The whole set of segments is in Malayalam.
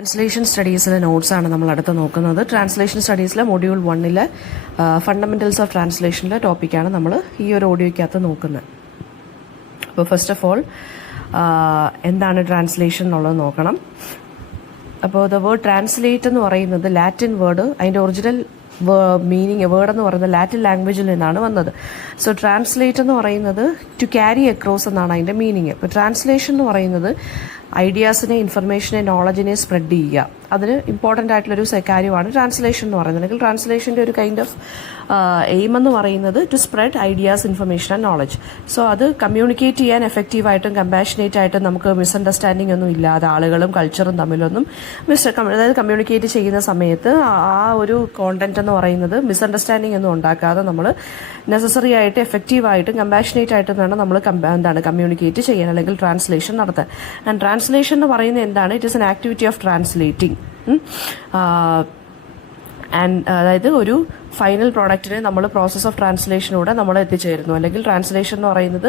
ട്രാൻസ്ലേഷൻ സ്റ്റഡീസിലെ നോട്ട്സാണ് നമ്മൾ അടുത്ത് നോക്കുന്നത്. ട്രാൻസ്ലേഷൻ സ്റ്റഡീസിലെ മൊഡ്യൂൾ 1 ഫണ്ടമെന്റൽസ് ഓഫ് ട്രാൻസ്ലേഷനിലെ ടോപ്പിക്കാണ് നമ്മൾ ഈ ഒരു ഓഡിയോയ്ക്കകത്ത് നോക്കുന്നത്. അപ്പോൾ ഫസ്റ്റ് ഓഫ് ഓൾ എന്താണ് ട്രാൻസ്ലേഷൻ എന്നുള്ളത് നോക്കണം. അപ്പോൾ ദ വേർഡ് ട്രാൻസ്ലേറ്റ് എന്ന് പറയുന്നത് ലാറ്റിൻ വേർഡ്, അതിൻ്റെ ഒറിജിനൽ മീനിങ് വേർഡ് എന്ന് പറയുന്നത് ലാറ്റിൻ ലാംഗ്വേജിൽ നിന്നാണ് വന്നത്. സോ ട്രാൻസ്ലേറ്റ് എന്ന് പറയുന്നത് ടു ക്യാരി അക്രോസ് എന്നാണ് അതിൻ്റെ മീനിങ്. ഇപ്പോൾ ട്രാൻസ്ലേഷൻ എന്ന് പറയുന്നത് ഐഡിയാസിനെ, ഇൻഫർമേഷനെ, നോളജിനെ സ്പ്രെഡ് ചെയ്യുക. അതിന് ഇമ്പോർട്ടൻ്റ് ആയിട്ടുള്ളൊരു കാര്യമാണ് ട്രാൻസ്ലേഷൻ എന്ന് പറയുന്നത്. അല്ലെങ്കിൽ ട്രാൻസ്ലേഷൻ്റെ ഒരു കൈൻഡ് ഓഫ് എയിം എന്ന് പറയുന്നത് to spread ideas, information and knowledge. So അത് കമ്മ്യൂണിക്കേറ്റ് ചെയ്യാൻ എഫക്റ്റീവായിട്ടും കമ്പാഷനേറ്റ് ആയിട്ടും നമുക്ക് മിസ്അണ്ടർസ്റ്റാൻഡിംഗ് ഒന്നും ഇല്ലാതെ ആളുകളും കൾച്ചറും തമ്മിലൊന്നും അതായത് കമ്മ്യൂണിക്കേറ്റ് ചെയ്യുന്ന സമയത്ത് ആ ഒരു കോണ്ടന്റ് എന്ന് പറയുന്നത് മിസ്അണ്ടർസ്റ്റാൻഡിംഗ് ഒന്നും ഉണ്ടാക്കാതെ നമ്മൾ നെസസറി ആയിട്ട് എഫക്റ്റീവായിട്ടും കമ്പാഷനേറ്റ് ആയിട്ടും വേണം നമ്മൾ കമ്മ്യൂണിക്കേറ്റ് ചെയ്യാൻ അല്ലെങ്കിൽ ട്രാൻസ്ലേഷൻ നടത്താൻ. ആൻഡ് ട്രാൻസ്ലേഷൻ എന്ന് പറയുന്നത് എന്താണ്? It is N activity of translating. And അതായത് ഒരു ഫൈനൽ പ്രോഡക്റ്റിനെ നമ്മൾ പ്രോസസ് ഓഫ് ട്രാൻസ്ലേഷനിലൂടെ നമ്മൾ എത്തിച്ചേരുന്നു. അല്ലെങ്കിൽ ട്രാൻസ്ലേഷൻ എന്ന് പറയുന്നത്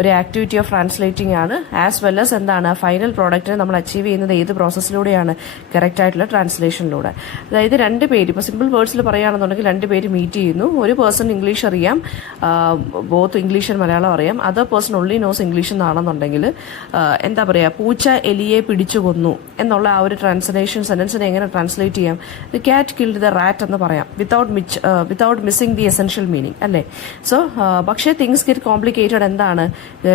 ഒരു ആക്ടിവിറ്റി ഓഫ് ട്രാൻസ്ലേറ്റിംഗ് ആണ്. ആസ് വെൽ as എന്താണ്, ഫൈനൽ പ്രോഡക്റ്റിനെ നമ്മൾ അച്ചീവ് ചെയ്യുന്നത് ഏത് പ്രോസസ്സിലൂടെയാണ്? കറക്റ്റ് ആയിട്ടുള്ള ട്രാൻസ്ലേഷനിലൂടെ. അതായത് രണ്ട് പേര്, ഇപ്പോൾ സിമ്പിൾ വേർഡ്സിൽ പറയുകയാണെന്നുണ്ടെങ്കിൽ രണ്ട് പേര് മീറ്റ് ചെയ്യുന്നു. ഒരു പേഴ്സൺ ഇംഗ്ലീഷ് അറിയാം, ബോത്ത് ഇംഗ്ലീഷ് ആൻഡ് മലയാളം അറിയാം. Other person only knows English എന്നാണെന്നുണ്ടെങ്കിൽ എന്താ പറയുക, പൂച്ച എലിയെ പിടിച്ചു കൊന്നു എന്നുള്ള ആ ഒരു ട്രാൻസ്ലേഷൻ സെന്റൻസിനെ എങ്ങനെ ട്രാൻസ്ലേറ്റ് ചെയ്യാം? The cat killed the rat എന്ന് പറയാം, without missing the essential meaning അല്ലേ. സോ പക്ഷേ തിങ്സ് ഗെറ്റ് കോംപ്ലിക്കേറ്റഡ്. എന്താണ്,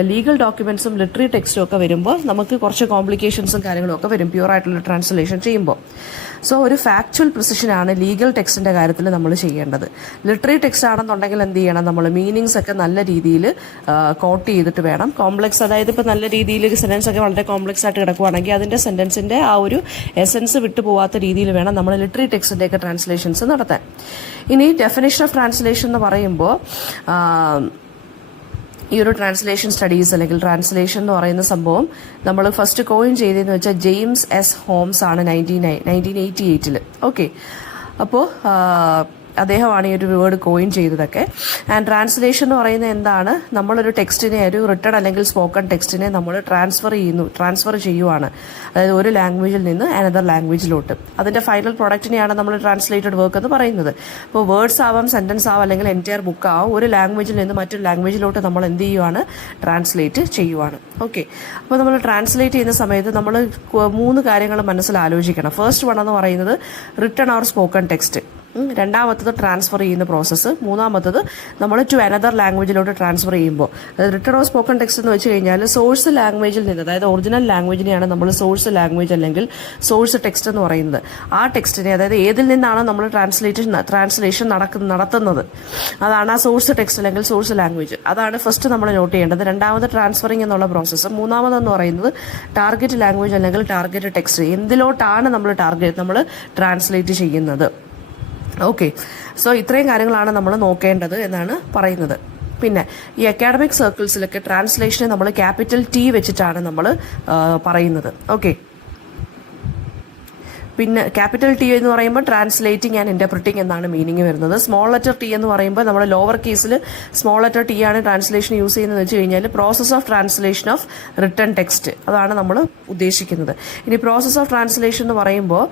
ലീഗൽ ഡോക്യുമെന്റ്സും ലിറ്ററി ടെക്സ്റ്റും ഒക്കെ വരുമ്പോൾ നമുക്ക് കുറച്ച് കോംപ്ലിക്കേഷൻസും കാര്യങ്ങളും ഒക്കെ വരും പ്യൂർ ആയിട്ടുള്ള ട്രാൻസ്ലേഷൻ ചെയ്യുമ്പോൾ. സോ ഒരു ഫാക്ച്വൽ പ്രിസിഷനാണ് ലീഗൽ ടെക്സ്റ്റിന്റെ കാര്യത്തിൽ നമ്മൾ ചെയ്യേണ്ടത്. ലിറ്ററി ടെക്സ്റ്റ് ആണെന്നുണ്ടെങ്കിൽ എന്ത് ചെയ്യണം, നമ്മൾ മീനിങ്സ് ഒക്കെ നല്ല രീതിയിൽ കോട്ട് ചെയ്തിട്ട് വേണം. കോംപ്ലക്സ്, അതായത് ഇപ്പോൾ നല്ല രീതിയിൽ സെന്റൻസ് ഒക്കെ വളരെ കോംപ്ലക്സ് ആയിട്ട് കിടക്കുവാണെങ്കിൽ അതിന്റെ സെന്റൻസിന്റെ ആ ഒരു എസൻസ് വിട്ടു പോവാത്ത രീതിയിൽ വേണം നമ്മൾ ലിറ്ററി ടെക്സ്റ്റിന്റെ ഒക്കെ ട്രാൻസ്ലേഷൻസ് നടത്താൻ. ഇനി ഡെഫിനിഷൻ ഓഫ് ട്രാൻസ്ലേഷൻ എന്ന് പറയുമ്പോൾ ഈ ഒരു ട്രാൻസ്ലേഷൻ സ്റ്റഡീസ് അല്ലെങ്കിൽ ട്രാൻസ്ലേഷൻ എന്ന് പറയുന്ന സംഭവം നമ്മൾ ഫസ്റ്റ് കോയിൻ ചെയ്തതെന്ന് വെച്ചാൽ ജെയിംസ് എസ് ഹോംസ് ആണ് 1988. ഓക്കെ, അപ്പോൾ അദ്ദേഹമാണ് ഈ ഒരു വേർഡ് കോയിൻ ചെയ്തതൊക്കെ. ആൻഡ് ട്രാൻസ്ലേഷൻ എന്ന് പറയുന്നത് എന്താണ്, നമ്മളൊരു ടെക്സ്റ്റിനെ, ഒരു റിട്ടൺ അല്ലെങ്കിൽ സ്പോക്കൺ ടെക്സ്റ്റിനെ നമ്മൾ ട്രാൻസ്ഫർ ചെയ്യുവാണ്. അതായത് ഒരു ലാംഗ്വേജിൽ നിന്ന് അനദർ ലാംഗ്വേജിലോട്ട്. അതിന്റെ ഫൈനൽ പ്രൊഡക്റ്റിനെയാണ് നമ്മൾ ട്രാൻസ്ലേറ്റഡ് വർക്ക് എന്ന് പറയുന്നത്. ഇപ്പോൾ വേർഡ്സ് ആവാം, സെന്റൻസ് ആവാം, അല്ലെങ്കിൽ എൻറ്റയർ ബുക്ക് ആവാം. ഒരു ലാംഗ്വേജിൽ നിന്ന് മറ്റൊരു ലാംഗ്വേജിലോട്ട് നമ്മൾ എന്ത് ചെയ്യുവാണ്, ട്രാൻസ്ലേറ്റ് ചെയ്യുവാണ്. ഓക്കെ, അപ്പോൾ നമ്മൾ ട്രാൻസ്ലേറ്റ് ചെയ്യുന്ന സമയത്ത് നമ്മൾ 3 കാര്യങ്ങൾ മനസ്സിൽ ആലോചിക്കണം. ഫസ്റ്റ് വൺ എന്ന് പറയുന്നത് റിട്ടൺ ഓർ സ്പോക്കൺ ടെക്സ്റ്റ്. രണ്ടാമത്തത് ട്രാൻസ്ഫർ ചെയ്യുന്ന പ്രോസസ്സ്. മൂന്നാമത്തത് നമ്മൾ ടു അനദർ ലാംഗ്വേജിലോട്ട് ട്രാൻസ്ഫർ ചെയ്യുമ്പോൾ, അതായത് റിട്ടൺ ഓർ സ്പോക്കൺ ടെക്സ്റ്റ് എന്ന് വെച്ച് കഴിഞ്ഞാൽ സോഴ്സ് ലാംഗ്വേജിൽ നിന്ന്, അതായത് ഒറിജിനൽ ലാംഗ്വേജിനെയാണ് നമ്മൾ സോഴ്സ് ലാംഗ്വേജ് അല്ലെങ്കിൽ സോഴ്സ് ടെക്സ്റ്റ് എന്ന് പറയുന്നത്. ആ ടെക്സ്റ്റിനെ, അതായത് ഏതിൽ നിന്നാണ് നമ്മൾ ട്രാൻസ്ലേഷൻ നടത്തുന്നത്, അതാണ് ആ സോഴ്സ് ടെക്സ്റ്റ് അല്ലെങ്കിൽ സോഴ്സ് ലാംഗ്വേജ്. അതാണ് ഫസ്റ്റ് നമ്മൾ നോട്ട് ചെയ്യേണ്ടത്. രണ്ടാമത് ട്രാൻസ്ഫറിങ് എന്നുള്ള പ്രോസസ്സ്. മൂന്നാമതെന്ന് പറയുന്നത് ടാർഗറ്റ് ലാംഗ്വേജ് അല്ലെങ്കിൽ ടാർഗറ്റ് ടെക്സ്റ്റ്. എന്തിലോട്ടാണ് നമ്മൾ ട്രാൻസ്ലേറ്റ് ചെയ്യുന്നത്. ഓക്കെ, സോ ഇത്രയും കാര്യങ്ങളാണ് നമ്മൾ നോക്കേണ്ടത് എന്നാണ് പറയുന്നത്. പിന്നെ ഈ അക്കാഡമിക് സർക്കിൾസിലൊക്കെ ട്രാൻസ്ലേഷനെ നമ്മൾ ക്യാപിറ്റൽ T വെച്ചിട്ടാണ് നമ്മൾ പറയുന്നത്. ഓക്കെ, പിന്നെ ക്യാപിറ്റൽ T എന്ന് പറയുമ്പോൾ ട്രാൻസ്ലേറ്റിംഗ് ആൻഡ് ഇന്റർപ്രിറ്റിംഗ് എന്നാണ് മീനിങ് വരുന്നത്. സ്മോൾ ലെറ്റർ T എന്ന് പറയുമ്പോൾ നമ്മൾ ലോവർ കേസിൽ സ്മോൾ ലെറ്റർ T ആണ് ട്രാൻസ്ലേഷൻ യൂസ് ചെയ്യുന്നത് വെച്ച് കഴിഞ്ഞാൽ process of translation of written text, അതാണ് നമ്മൾ ഉദ്ദേശിക്കുന്നത്. ഇനി പ്രോസസ് ഓഫ് ട്രാൻസ്ലേഷൻ എന്ന് പറയുമ്പോൾ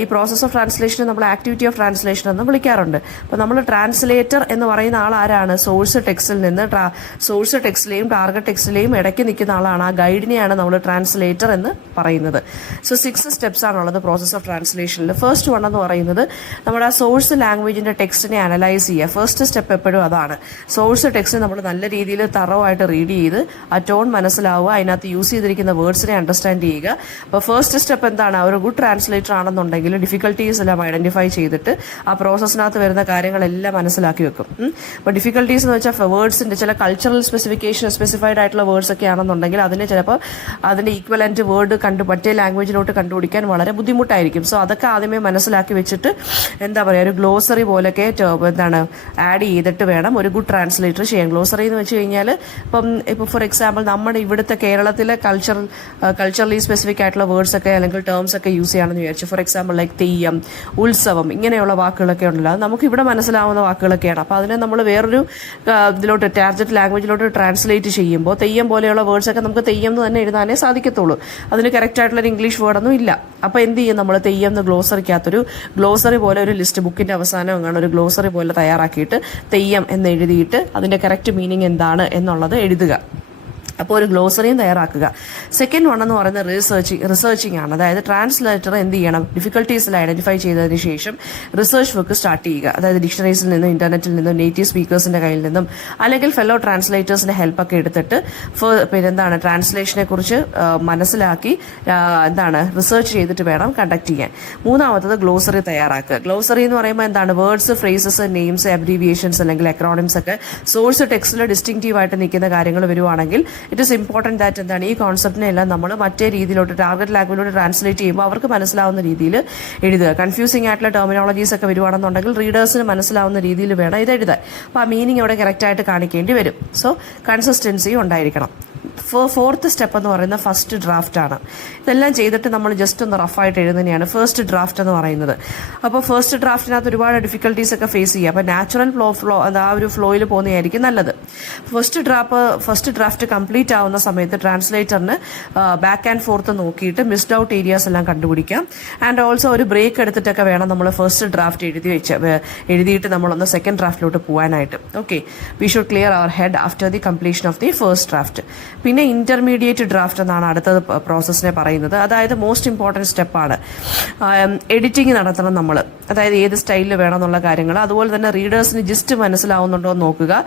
ഈ പ്രോസസ് ഓഫ് ട്രാൻസ്ലേഷൻ നമ്മൾ ആക്ടിവിറ്റി ഓഫ് ട്രാൻസ്ലേഷൻ എന്ന് വിളിക്കാറുണ്ട്. അപ്പോൾ നമ്മൾ ട്രാൻസ്ലേറ്റർ എന്ന് പറയുന്ന ആൾ ആരാണ്? സോഴ്സ് ടെക്സ്റ്റിൽ നിന്ന് സോഴ്സ് ടെക്സ്റ്റിലെയും ടാർഗറ്റ് ടെക്സ്റ്റിലെയും ഇടയ്ക്ക് നിൽക്കുന്ന ആളാണ്. ആ ഗൈഡിനെയാണ് നമ്മൾ ട്രാൻസ്ലേറ്റർ എന്ന് പറയുന്നത്. സോ 6 സ്റ്റെപ്സ് ആണുള്ളത് പ്രോസസ് ഓഫ് ട്രാൻസ്ലേഷനിൽ. ഫസ്റ്റ് വൺ എന്ന് പറയുന്നത് നമ്മുടെ ആ സോഴ്സ് ലാംഗ്വേജിന്റെ ടെക്സ്റ്റിനെ അനലൈസ് ചെയ്യുക. ഫസ്റ്റ് സ്റ്റെപ്പ് എപ്പോഴും അതാണ്. സോഴ്സ് ടെക്സ്റ്റ് നമ്മൾ നല്ല രീതിയിൽ തറവായിട്ട് റീഡ് ചെയ്ത് ആ ടോൺ മനസ്സിലാവുക, അതിനകത്ത് യൂസ് ചെയ്തിരിക്കുന്ന വേർഡ്സിനെ അണ്ടർസ്റ്റാൻഡ് ചെയ്യുക. അപ്പോൾ ഫസ്റ്റ് സ്റ്റെപ്പ് എന്താണ്, ഒരു ഗുഡ് ട്രാൻസ്ലേറ്റർ ആണെന്നുണ്ടെങ്കിൽ ഡിഫിക്കൽട്ടീസ് എല്ലാം ഐഡന്റിഫൈ ചെയ്തിട്ട് ആ പ്രോസസ്സിനകത്ത് വരുന്ന കാര്യങ്ങളെല്ലാം മനസ്സിലാക്കി വെക്കും. അപ്പോൾ ഡിഫിക്കൽട്ടീസ് എന്ന് വെച്ചാൽ വേർഡ്സിന്റെ ചില കൾച്ചറൽ സ്പെസിഫൈഡ് ആയിട്ടുള്ള വേർഡ്സ് ഒക്കെ ആണെന്നുണ്ടെങ്കിൽ അതിനെ ചിലപ്പോൾ അതിന്റെ ഈക്വലന്റ് വേർഡ് മറ്റേ ലാംഗ്വേജിലോട്ട് കണ്ടുപിടിക്കാൻ വളരെ ബുദ്ധിമുട്ടായിരിക്കും. ആയിരിക്കും. സോ അതൊക്കെ ആദ്യമേ മനസ്സിലാക്കി വെച്ചിട്ട് എന്താ പറയുക, ഒരു ഗ്ലോസറി പോലൊക്കെ ആഡ് ചെയ്തിട്ട് വേണം ഒരു ഗുഡ് ട്രാൻസ്ലേറ്റർ ചെയ്യാൻ. ഗ്ലോസറി എന്ന് വെച്ച് കഴിഞ്ഞാൽ ഇപ്പോൾ ഫോർ എക്സാമ്പിൾ നമ്മുടെ ഇവിടുത്തെ കേരളത്തിലെ കൾച്ചറലി സ്പെസിഫിക് ആയിട്ടുള്ള വേർഡ്സ് ഒക്കെ അല്ലെങ്കിൽ ടേംസ് ഒക്കെ യൂസ് ചെയ്യണമെന്ന് വിചാരിച്ചു. ഫോർ എക്സാമ്പിൾ ലൈക്ക് തെയ്യം, ഉത്സവം, ഇങ്ങനെയുള്ള വാക്കുകളൊക്കെ ഉണ്ടല്ലോ. അത് നമുക്ക് ഇവിടെ മനസ്സിലാവുന്ന വാക്കുകളൊക്കെയാണ്. അപ്പോൾ അതിനെ നമ്മൾ വേറൊരു ഇതിലോട്ട് ടാർഗറ്റ് ലാംഗ്വേജിലോട്ട് ട്രാൻസ്ലേറ്റ് ചെയ്യുമ്പോൾ തെയ്യം പോലെയുള്ള വേർഡ്സ് ഒക്കെ നമുക്ക് തെയ്യം എന്ന് തന്നെ എഴുതാനേ സാധിക്കത്തുള്ളൂ. അതിന് കറക്റ്റ് ആയിട്ടുള്ളൊരു ഇംഗ്ലീഷ് വേർഡൊന്നും ഇല്ല. അപ്പോൾ എന്ത് ചെയ്യും, നമ്മൾ തെയ്യം എന്ന് ഗ്ലോസറിക്കകത്തൊരു ഗ്ലോസറി പോലെ ഒരു ലിസ്റ്റ് ബുക്കിന്റെ അവസാനം അങ്ങനെ ഒരു ഗ്ലോസറി പോലെ തയ്യാറാക്കിയിട്ട് തെയ്യം എന്ന് എഴുതിയിട്ട് അതിന്റെ കറക്റ്റ് മീനിങ് എന്താണ് എന്നുള്ളത് എഴുതുക. അപ്പോൾ ഒരു ഗ്ലോസറിയും തയ്യാറാക്കുക. സെക്കൻഡ് വൺ എന്ന് പറയുന്നത് റിസർച്ചിങ് ആണ്. അതായത് ട്രാൻസ്ലേറ്റർ എന്ത് ചെയ്യണം, ഡിഫിക്കൽട്ടീസിൽ ഐഡന്റിഫൈ ചെയ്തതിന് ശേഷം റിസർച്ച് വർക്ക് സ്റ്റാർട്ട് ചെയ്യുക. അതായത് ഡിക്ഷണറീസിൽ നിന്നും ഇന്റർനെറ്റിൽ നിന്നും നേറ്റീവ് സ്പീക്കേഴ്സിന്റെ കയ്യിൽ നിന്നും അല്ലെങ്കിൽ ഫെല്ലോ ട്രാൻസ്ലേറ്റേഴ്സിന്റെ ഹെൽപ്പൊക്കെ എടുത്തിട്ട് പിന്നെന്താണ് ട്രാൻസ്ലേഷനെ കുറിച്ച് മനസ്സിലാക്കി റിസർച്ച് ചെയ്തിട്ട് വേണം കണ്ടക്ട് ചെയ്യാൻ. മൂന്നാമത്തത് ഗ്ലോസറി തയ്യാറാക്കുക. ഗ്ലോസറി എന്ന് പറയുമ്പോൾ എന്താണ്, വേർഡ്സ്, ഫ്രേസസ്, നെയിംസ്, അബ്രീവിയേഷൻസ് അല്ലെങ്കിൽ അക്രോണിംസ് ഒക്കെ സോഴ്സ് ടെക്സ്റ്റിൽ ഡിസ്റ്റിങ്റ്റീവ് ആയിട്ട് നിൽക്കുന്ന കാര്യങ്ങൾ വരുവാണെങ്കിൽ ഇറ്റ് ഈസ് ഇമ്പോർട്ടൻറ്റ് ദാറ്റ് എന്താണ് ഈ കോൺസെപ്റ്റിനെ എല്ലാം നമ്മൾ മറ്റേ രീതിയിലോട്ട് ടാർഗറ്റ് ലാംഗ്വേജിലോട്ട് ട്രാൻസ്ലേറ്റ് ചെയ്യുമ്പോൾ അവർക്ക് മനസ്സിലാവുന്ന രീതിയിൽ എഴുതുക. കൺഫ്യൂസിംഗ് ആയിട്ടുള്ള ടെർമിനോളജീസ് ഒക്കെ വരുവാണെന്നുണ്ടെങ്കിൽ റീഡേഴ്സിന് മനസ്സിലാവുന്ന രീതിയിൽ വേണം ഇത് എഴുതാൻ. അപ്പോൾ ആ മീനിങ് അവിടെ കറക്റ്റായിട്ട് കാണിക്കേണ്ടി വരും. സോ കൺസിസ്റ്റൻസി ഉണ്ടായിരിക്കണം. ഫോർത്ത് സ്റ്റെപ്പ് എന്ന് പറയുന്നത് ഫസ്റ്റ് ഡ്രാഫ്റ്റ് ആണ്. ഇതെല്ലാം ചെയ്തിട്ട് നമ്മൾ ജസ്റ്റ് ഒന്ന് റഫായിട്ട് എഴുതുന്നതിനെയാണ് ഫസ്റ്റ് ഡ്രാഫ്റ്റ് എന്ന് പറയുന്നത്. അപ്പോൾ ഫസ്റ്റ് ഡ്രാഫ്റ്റിനകത്ത് ഒരുപാട് ഡിഫിക്കൽട്ടീസ് ഒക്കെ ഫേസ് ചെയ്യുക. അപ്പോൾ നാച്ചുറൽ ഫ്ലോ ആ ഒരു ഫ്ലോയിൽ പോകുന്നതായിരിക്കും നല്ലത്. ഫസ്റ്റ് ഡ്രാഫ്റ്റ് കംപ്ലീറ്റ് ആവുന്ന സമയത്ത് ട്രാൻസ്ലേറ്ററിന് ബാക്ക് ആൻഡ് ഫോർത്ത് നോക്കിയിട്ട് മിസ്ഡ് ഔട്ട് ഏരിയാസ് എല്ലാം കണ്ടുപിടിക്കാം. ആൻഡ് ഓൾസോ ഒരു ബ്രേക്ക് എടുത്തിട്ടൊക്കെ വേണം നമ്മൾ ഫസ്റ്റ് ഡ്രാഫ്റ്റ് എഴുതിയിട്ട് നമ്മളൊന്ന് സെക്കൻഡ് ഡ്രാഫ്റ്റിലോട്ട് പോകാനായിട്ട്. Okay, we should clear our head after the completion of the first draft. പിന്നെ ഇന്റർമീഡിയറ്റ് ഡ്രാഫ്റ്റ് എന്നാണ് അടുത്തത് പ്രോസസ്സിനെ പറയുന്നത്. അതായത് മോസ്റ്റ് ഇമ്പോർട്ടൻറ്റ് സ്റ്റെപ്പാണ്. എഡിറ്റിംഗ് നടത്തണം നമ്മൾ. അതായത് ഏത് സ്റ്റൈലിൽ വേണം എന്നുള്ള കാര്യങ്ങൾ. അതുപോലെ തന്നെ റീഡേഴ്സിന് ജസ്റ്റ് മനസ്സിലാവുന്നുണ്ടോ എന്ന് നോക്കുക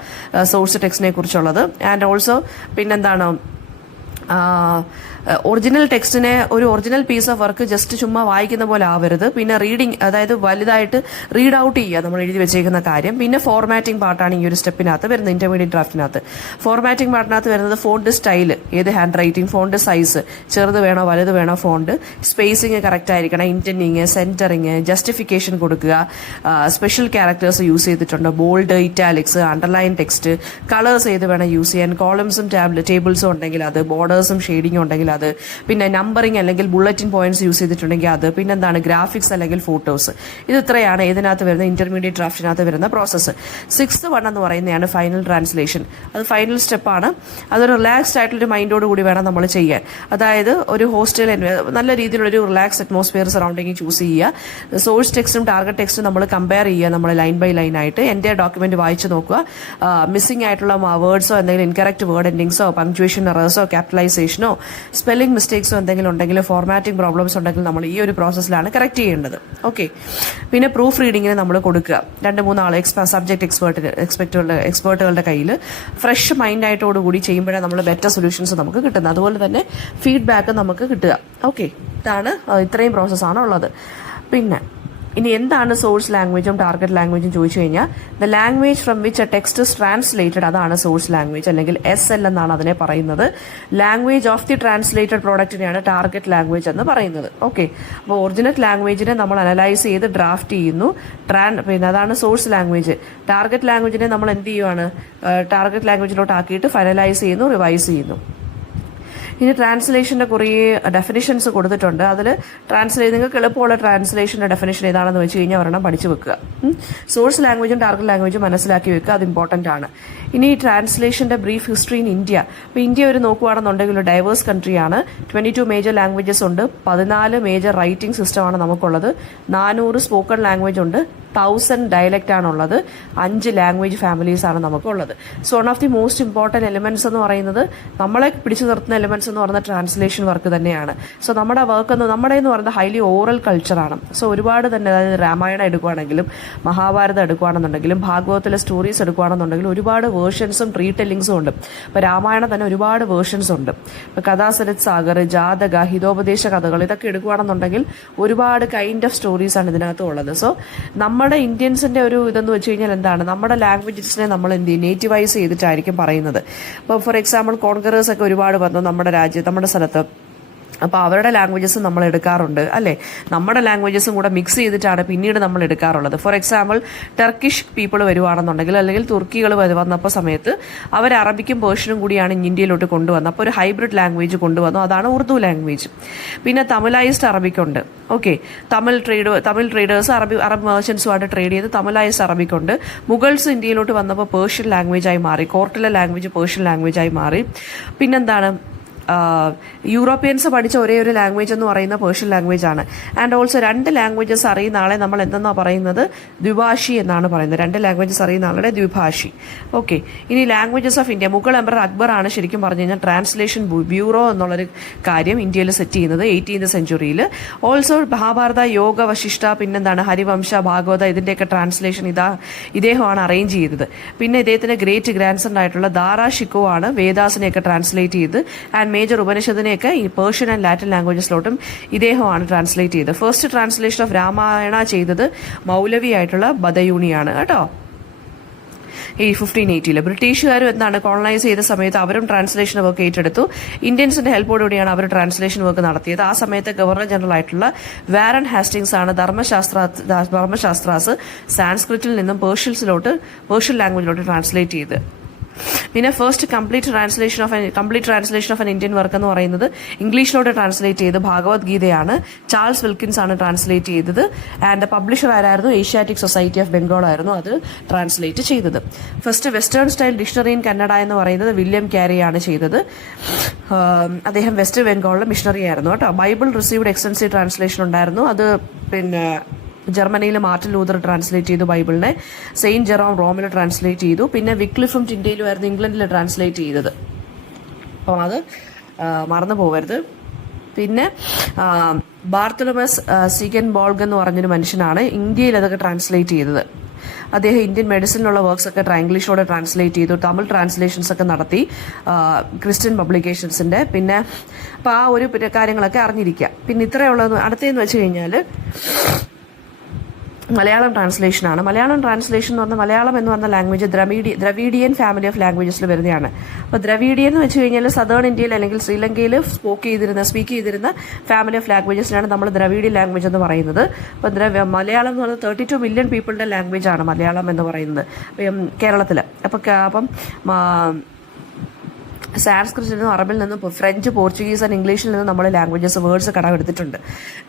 സോഴ്സ് ടെക്സ്റ്റിനെ കുറിച്ചുള്ളത്. ആൻഡ് ഓൾസോ പിന്നെന്താണ്, ഒറിജിനൽ ടെക്സ്റ്റിനെ ഒരു original piece of work just ചുമ്മാ വായിക്കുന്ന പോലെ ആവരുത്. പിന്നെ റീഡിങ്, അതായത് വലുതായിട്ട് റീഡ് ഔട്ട് ചെയ്യുക നമ്മൾ എഴുതി വെച്ചേക്കുന്ന കാര്യം. പിന്നെ ഫോർമാറ്റിംഗ് പാർട്ടാണ് ഈ ഒരു സ്റ്റെപ്പിനകത്ത് വരുന്നത്, ഇന്റർമീഡിയറ്റ് ഡ്രാഫ്റ്റിനകത്ത്. ഫോർമാറ്റിംഗ് പാർട്ടിനകത്ത് വരുന്നത് ഫോണ്ട് സ്റ്റൈല്, ഏത് ഹാൻഡ് റൈറ്റിംഗ്, ഫോണ്ട് സൈസ്, ചെറുത് വേണോ വലുത് വേണോ, ഫോണ്ട് സ്പേസിങ് കറക്റ്റ് ആയിരിക്കണം, ഇൻറ്റൻഡിങ്, സെന്ററിങ്, ജസ്റ്റിഫിക്കേഷൻ കൊടുക്കുക, സ്പെഷ്യൽ ക്യാരക്ടേഴ്സ് യൂസ് ചെയ്തിട്ടുണ്ട്, bold, italics, underline text, colours ഏത് വേണം യൂസ് ചെയ്യാൻ, കോളംസും ടേബിൾസും ഉണ്ടെങ്കിൽ അത്, ബോർഡേഴ്സും ഷെയ്ഡിങ്ങും ഉണ്ടെങ്കിൽ അത്, പിന്നെ നമ്പറിംഗ് അല്ലെങ്കിൽ ബുള്ളറ്റിൻ പോയിന്റ്സ് യൂസ് ചെയ്തിട്ടുണ്ടെങ്കിൽ അത്, പിന്നെന്താണ് ഗ്രാഫിക്സ് അല്ലെങ്കിൽ ഫോട്ടോസ്. ഇത് ഇത്രയാണ് ഇതിനകത്ത് വരുന്ന ഇന്റർമീഡിയറ്റ് ഡ്രാഫ്റ്റിനകത്ത് വരുന്ന പ്രോസസ്സ്. സിക്സ്ത് വൺ എന്ന് പറയുന്നതാണ് ഫൈനൽ ട്രാൻസ്ലേഷൻ. അത് ഫൈനൽ സ്റ്റെപ്പാണ്. അതൊരു റിലാക്സ്ഡ് ആയിട്ടുള്ളൊരു മൈൻഡോട് കൂടി വേണം നമ്മൾ ചെയ്യാൻ. അതായത് ഒരു ഹോസ്റ്റൽ നല്ല രീതിയിലുള്ളൊരു റിലാക്സ് അറ്റ്മോസ്ഫിയർ സറൗണ്ടിങ് ചൂസ് ചെയ്യുക. സോഴ്സ് ടെക്സ്റ്റും ടാർഗറ്റ് ടെക്സ്റ്റും നമ്മൾ കമ്പയർ ചെയ്യുക, നമ്മൾ ലൈൻ ബൈ ലൈൻ ആയിട്ട്. എൻ്റെ ഡോക്യുമെന്റ് വായിച്ച് നോക്കുക. മിസ്സിംഗ് ആയിട്ടുള്ള വേർഡ്സോ എന്തെങ്കിലും ഇൻകറക്റ്റ് വേർഡ് എൻഡിങ്സോ പങ്ക്ച്വേഷൻ എറേഴ്സോ ക്യാപിറ്റലൈസേഷനോ സ്പെല്ലിംഗ് മിസ്റ്റേക്സോ എന്തെങ്കിലും ഉണ്ടെങ്കിൽ, ഫോർമാറ്റിംഗ് പ്രോബ്ലംസ് ഉണ്ടെങ്കിൽ നമ്മൾ ഈ ഒരു പ്രോസസ്സിലാണ് കറക്റ്റ് ചെയ്യേണ്ടത്. ഓക്കെ, പിന്നെ പ്രൂഫ് റീഡിങ്ങിന് നമ്മൾ കൊടുക്കുക. 2-3 ആൾ സബ്ജക്ട് എക്സ്പേർട്ടുകളുടെ കയ്യിൽ ഫ്രഷ് മൈൻഡ് ആയിട്ടോടുകൂടി ചെയ്യുമ്പോഴാണ് നമ്മൾ ബെറ്റർ സൊല്യൂഷൻസ് നമുക്ക് കിട്ടുന്നത്. അതുപോലെ തന്നെ ഫീഡ്ബാക്ക് നമുക്ക് കിട്ടുക. ഓക്കെ, ഇത്രയും പ്രോസസ്സാണ് ഉള്ളത്. പിന്നെ ഇനി എന്താണ് സോഴ്സ് ലാംഗ്വേജും ടാർഗറ്റ് ലാംഗ്വേജും ചോദിച്ചു കഴിഞ്ഞാൽ, the language from which a text is translated, അതാണ് സോഴ്സ് ലാംഗ്വേജ് അല്ലെങ്കിൽ SL എന്നാണ് അതിനെ പറയുന്നത്. ലാംഗ്വേജ് ഓഫ് ദി ട്രാൻസ്ലേറ്റഡ് പ്രോഡക്റ്റിനെയാണ് ടാർഗറ്റ് ലാംഗ്വേജ് എന്ന് പറയുന്നത്. ഓക്കെ, അപ്പോൾ ഒറിജിനൽ ലാംഗ്വേജിനെ നമ്മൾ അനലൈസ് ചെയ്ത് ഡ്രാഫ്റ്റ് ചെയ്യുന്നു. പിന്നെ അതാണ് സോഴ്സ് ലാംഗ്വേജ്. ടാർഗറ്റ് ലാംഗ്വേജിനെ നമ്മൾ എന്ത് ചെയ്യുവാണ്, ടാർഗറ്റ് ലാംഗ്വേജിലോട്ട് ആക്കിയിട്ട് ഫൈനലൈസ് ചെയ്യുന്നു, റിവൈസ് ചെയ്യുന്നു. ഇനി ട്രാൻസ്ലേഷന്റെ കുറേ ഡെഫിനിഷൻസ് കൊടുത്തിട്ടുണ്ട്. അതിൽ നിങ്ങൾക്ക് എളുപ്പമുള്ള ട്രാൻസ്ലേഷന്റെ ഡെഫിനിഷൻ ഏതാണെന്ന് വെച്ച് കഴിഞ്ഞാൽ ഒരെണ്ണം പഠിച്ചു വെക്കുക. സോഴ്സ് ലാംഗ്വേജും ടാർഗറ്റ് ലാംഗ്വേജും മനസ്സിലാക്കി വെക്കുക, അത് ഇമ്പോർട്ടന്റ് ആണ്. ഇനി ട്രാൻസ്ലേഷന്റെ ബ്രീഫ് ഹിസ്റ്ററി ഇൻ ഇന്ത്യ. അപ്പോൾ ഇന്ത്യ ഒരു നോക്കുകയാണെന്നുണ്ടെങ്കിൽ ഒരു ഡൈവേഴ്സ് കൺട്രിയാണ്. 22 മേജർ ലാംഗ്വേജസ് ഉണ്ട്, 14 മേജർ റൈറ്റിംഗ് സിസ്റ്റമാണ് നമുക്കുള്ളത്, 400 സ്പോക്കൺ ലാംഗ്വേജ് ഉണ്ട്, 1000 ഡയലക്റ്റ് ആണുള്ളത്, 5 ലാംഗ്വേജ് ഫാമിലീസ് ആണ് നമുക്കുള്ളത്. So one of the most important elements എന്ന് പറയുന്നത്, നമ്മളെ പിടിച്ചു നിർത്തുന്ന എലിമെന്റ്സ് എന്ന് പറയുന്നത് ട്രാൻസ്ലേഷൻ വർക്ക് തന്നെയാണ്. സോ നമ്മുടെ വർക്ക് നമ്മുടെ എന്ന് പറയുന്നത് ഹൈലി ഓറൽ കൾച്ചറാണ്. സോ ഒരുപാട് തന്നെ, അതായത് രാമായണം എടുക്കുകയാണെങ്കിലും മഹാഭാരതം എടുക്കുകയാണെന്നുണ്ടെങ്കിലും ഭാഗവതത്തിലെ സ്റ്റോറീസ് എടുക്കുകയാണെന്നുണ്ടെങ്കിലും ഒരുപാട് വേർഷൻസും റീടെല്ലിങ്സും ഉണ്ട്. ഇപ്പോൾ രാമായണം തന്നെ ഒരുപാട് വേർഷൻസ് ഉണ്ട്. ഇപ്പോൾ കഥാസരിത് സാഗർ, ജാതക, ഹിതോപദേശ കഥകൾ ഇതൊക്കെ എടുക്കുകയാണെന്നുണ്ടെങ്കിൽ ഒരുപാട് കൈൻഡ് ഓഫ് സ്റ്റോറീസ് ആണ് ഇതിനകത്ത് ഉള്ളത്. സോ നമ്മുടെ ഇന്ത്യൻസിന്റെ ഒരു ഇതെന്ന് വെച്ച് കഴിഞ്ഞാൽ എന്താണ്, നമ്മുടെ ലാംഗ്വേജസിനെ നമ്മൾ എന്ത് ചെയ്യും, നേറ്റീവൈസ് ചെയ്തിട്ടായിരിക്കും പറയുന്നത്. ഇപ്പോൾ ഫോർ എക്സാമ്പിൾ കോൺഗറേഴ്സ് ഒക്കെ ഒരുപാട് വന്നു നമ്മുടെ സ്ഥലത്ത്. അപ്പോൾ അവരുടെ ലാംഗ്വേജസ് നമ്മൾ എടുക്കാറുണ്ട് അല്ലേ. നമ്മുടെ ലാംഗ്വേജസും കൂടെ മിക്സ് ചെയ്തിട്ടാണ് പിന്നീട് നമ്മൾ എടുക്കാറുള്ളത്. ഫോർ എക്സാമ്പിൾ ടർക്കിഷ് പീപ്പിൾ വരുവാണെന്നുണ്ടെങ്കിൽ അല്ലെങ്കിൽ തുർക്കികൾ വന്നപ്പോൾ സമയത്ത് അവർ അറബിക്കും പേർഷ്യനും കൂടിയാണ് ഇന്ത്യയിലോട്ട് കൊണ്ടുവന്നത്. അപ്പോൾ ഒരു ഹൈബ്രിഡ് ലാംഗ്വേജ് കൊണ്ടുവന്നു, അതാണ് ഉറുദു ലാംഗ്വേജ്. പിന്നെ തമിഴൈസ്ഡ് അറബിക്കുണ്ട്. ഓക്കെ, തമിഴ് ട്രേഡേഴ്സ് അറബ് മെർച്ചൻസുമായിട്ട് ട്രേഡ് ചെയ്ത് തമിഴൈസ്ഡ് അറബിക്കുണ്ട്. മുഗൾസ് ഇന്ത്യയിലോട്ട് വന്നപ്പോൾ പേർഷ്യൻ ലാംഗ്വേജായി മാറി, കോർട്ടിലെ ലാംഗ്വേജ് പേർഷ്യൻ ലാംഗ്വേജായി മാറി. പിന്നെന്താണ്, യൂറോപ്യൻസ് പഠിച്ച ഒരേ ഒരു ലാംഗ്വേജ് എന്ന് പറയുന്ന പേർഷ്യൻ ലാംഗ്വേജ് ആണ്. ആൻഡ് ഓൾസോ 2 ലാംഗ്വേജസ് അറിയുന്ന ആളെ നമ്മൾ എന്തെന്നാ പറയുന്നത്, ദ്വിഭാഷി എന്നാണ് പറയുന്നത്. 2 ലാംഗ്വേജസ് അറിയുന്ന ആളുടെ ദ്വിഭാഷി. ഓക്കെ, ഇനി languages of India. Mughal emperor Akbar ആണ് ശരിക്കും പറഞ്ഞു കഴിഞ്ഞാൽ ട്രാൻസ്ലേഷൻ ബ്യൂറോ എന്നുള്ളൊരു കാര്യം ഇന്ത്യയിൽ സെറ്റ് ചെയ്യുന്നത് 18th സെഞ്ചുറിയിൽ. ഓൾസോ മഹാഭാരത, യോഗ, വശിഷ്ഠ, പിന്നെന്താണ് ഹരിവംശ, ഭാഗവത, ഇതിൻ്റെയൊക്കെ ട്രാൻസ്ലേഷൻ ഇദ്ദേഹമാണ് അറേഞ്ച് ചെയ്തത്. പിന്നെ ഇദ്ദേഹത്തിന്റെ ഗ്രേറ്റ് ഗ്രാൻഡ് സൺ ആയിട്ടുള്ള ദാറാ ഷിക്കോ ആണ് വേദാസിനെയൊക്കെ ട്രാൻസ്ലേറ്റ് ചെയ്ത് ആൻഡ് മേജർ ഉപനിഷത്തിനെയൊക്കെ ഈ പേർഷ്യൻ ആൻഡ് ലാറ്റിൻ ലാംഗ്വേജസിലോട്ടും ഇദ്ദേഹമാണ് ട്രാൻസ്ലേറ്റ് ചെയ്തത്. ഫസ്റ്റ് ട്രാൻസ്ലേഷൻ ഓഫ് രാമായണ ചെയ്തത് മൗലവി ആയിട്ടുള്ള ബദയൂണിയാണ് കേട്ടോ. ഈ 1580 ബ്രിട്ടീഷുകാരും എന്താണ് കോളനൈസ് ചെയ്ത സമയത്ത് അവരും ട്രാൻസ്ലേഷൻ വർക്ക് ഏറ്റെടുത്തു. ഇന്ത്യൻസിന്റെ ഹെൽപ്പോടുകൂടിയാണ് അവർ ട്രാൻസ്ലേഷൻ വർക്ക് നടത്തിയത്. ആ സമയത്ത് ഗവർണർ ജനറൽ ആയിട്ടുള്ള വാരൻ ഹാസ്റ്റിങ്സ് ആണ് ധർമ്മശാസ്ത്രാസ് സാൻസ്ക്രിറ്റിൽ നിന്നും പേർഷ്യൻ ലാംഗ്വേജിലോട്ട് ട്രാൻസ്ലേറ്റ് ചെയ്ത്. പിന്നെ first complete translation of an Indian work എന്ന് പറയുന്നത് ഇംഗ്ലീഷിലോട്ട് ട്രാൻസ്ലേറ്റ് ചെയ്ത് ഭഗവത്ഗീതയാണ്. ചാൾസ് വിൽക്കിൻസ് ആണ് ട്രാൻസ്ലേറ്റ് ചെയ്തത്. ആൻഡ് പബ്ലിഷർ ആരായിരുന്നു, ഏഷ്യാറ്റിക് സൊസൈറ്റി ഓഫ് ബംഗാൾ ആയിരുന്നു അത് ട്രാൻസ്ലേറ്റ് ചെയ്തത്. First western style dictionary in Kannada എന്ന് പറയുന്നത് വില്യം ക്യാരി ആണ് ചെയ്തത്. അദ്ദേഹം വെസ്റ്റ് ബംഗാളിലെ മിഷണറി ആയിരുന്നു കേട്ടോ. ബൈബിൾ റിസീവ്ഡ് എക്സ്റ്റൻസീവ് ട്രാൻസ്ലേഷൻ ഉണ്ടായിരുന്നു. അത് പിന്നെ ജർമ്മനിയിൽ മാർട്ടിൻ ലൂതർ ട്രാൻസ്ലേറ്റ് ചെയ്തു ബൈബിളിനെ. സെയിന്റ് ജെറോം റോമിൽ ട്രാൻസ്ലേറ്റ് ചെയ്തു. പിന്നെ വിക്ലിഫും ടിൻഡയിലും ആയിരുന്നു ഇംഗ്ലണ്ടിൽ ട്രാൻസ്ലേറ്റ് ചെയ്തത്. അപ്പോൾ അത് മറന്നു പോകരുത്. പിന്നെ ബാർത്തലോമസ് സീഗൻ ബോൾഗ് എന്ന് പറഞ്ഞൊരു മനുഷ്യനാണ് ഇന്ത്യയിൽ അതൊക്കെ ട്രാൻസ്ലേറ്റ് ചെയ്തത്. അദ്ദേഹം ഇന്ത്യൻ മെഡിസിനിലുള്ള വർക്ക്സ് ഒക്കെ ഇംഗ്ലീഷിലൂടെ ട്രാൻസ്ലേറ്റ് ചെയ്തു. തമിഴ് ട്രാൻസ്ലേഷൻസ് ഒക്കെ നടത്തി ക്രിസ്ത്യൻ പബ്ലിക്കേഷൻസിന്റെ. പിന്നെ അപ്പോൾ ആ ഒരു കാര്യങ്ങളൊക്കെ അറിഞ്ഞിരിക്കുക. പിന്നെ ഇത്രയുള്ളത്. അടുത്തതെന്ന് വെച്ച് കഴിഞ്ഞാൽ മലയാളം ട്രാൻസ്ലേഷനാണ്. മലയാളം ട്രാൻസ്ലേഷൻ എന്ന് പറഞ്ഞാൽ മലയാളം എന്ന് പറഞ്ഞ ലാംഗ്വേജ് ദ്രവീഡിയൻ ഫാമിലി ഓഫ് ലാംഗ്വേജസിൽ വരുന്നതാണ്. അപ്പോൾ ദ്രവീഡിയൻ എന്ന് വെച്ച് കഴിഞ്ഞാൽ സദേൺ ഇന്ത്യയിൽ അല്ലെങ്കിൽ ശ്രീലങ്കയിൽ സ്പീക്ക് ചെയ്തിരുന്ന ഫാമിലി ഓഫ് ലാംഗ്വേജസിനാണ് നമ്മൾ ദ്രവീഡിയൻ ലാംഗ്വേജ് എന്ന് പറയുന്നത്. അപ്പോൾ മലയാളം എന്ന് പറഞ്ഞാൽ 32 മില്യൺ പീപ്പിളിന്റെ ലാംഗ്വേജ് ആണ് മലയാളം എന്ന് പറയുന്നത് കേരളത്തിൽ. അപ്പം സാൻസ്ക്രിറ്റിൽ നിന്നും അറബിൽ നിന്നും ഫ്രഞ്ച്, പോർച്ചുഗീസ് ആൻഡ് ഇംഗ്ലീഷിൽ നിന്നും നമ്മൾ ലാംഗ്വേജസ് വേർഡ്സ് കടമെടുത്തിട്ടുണ്ട്.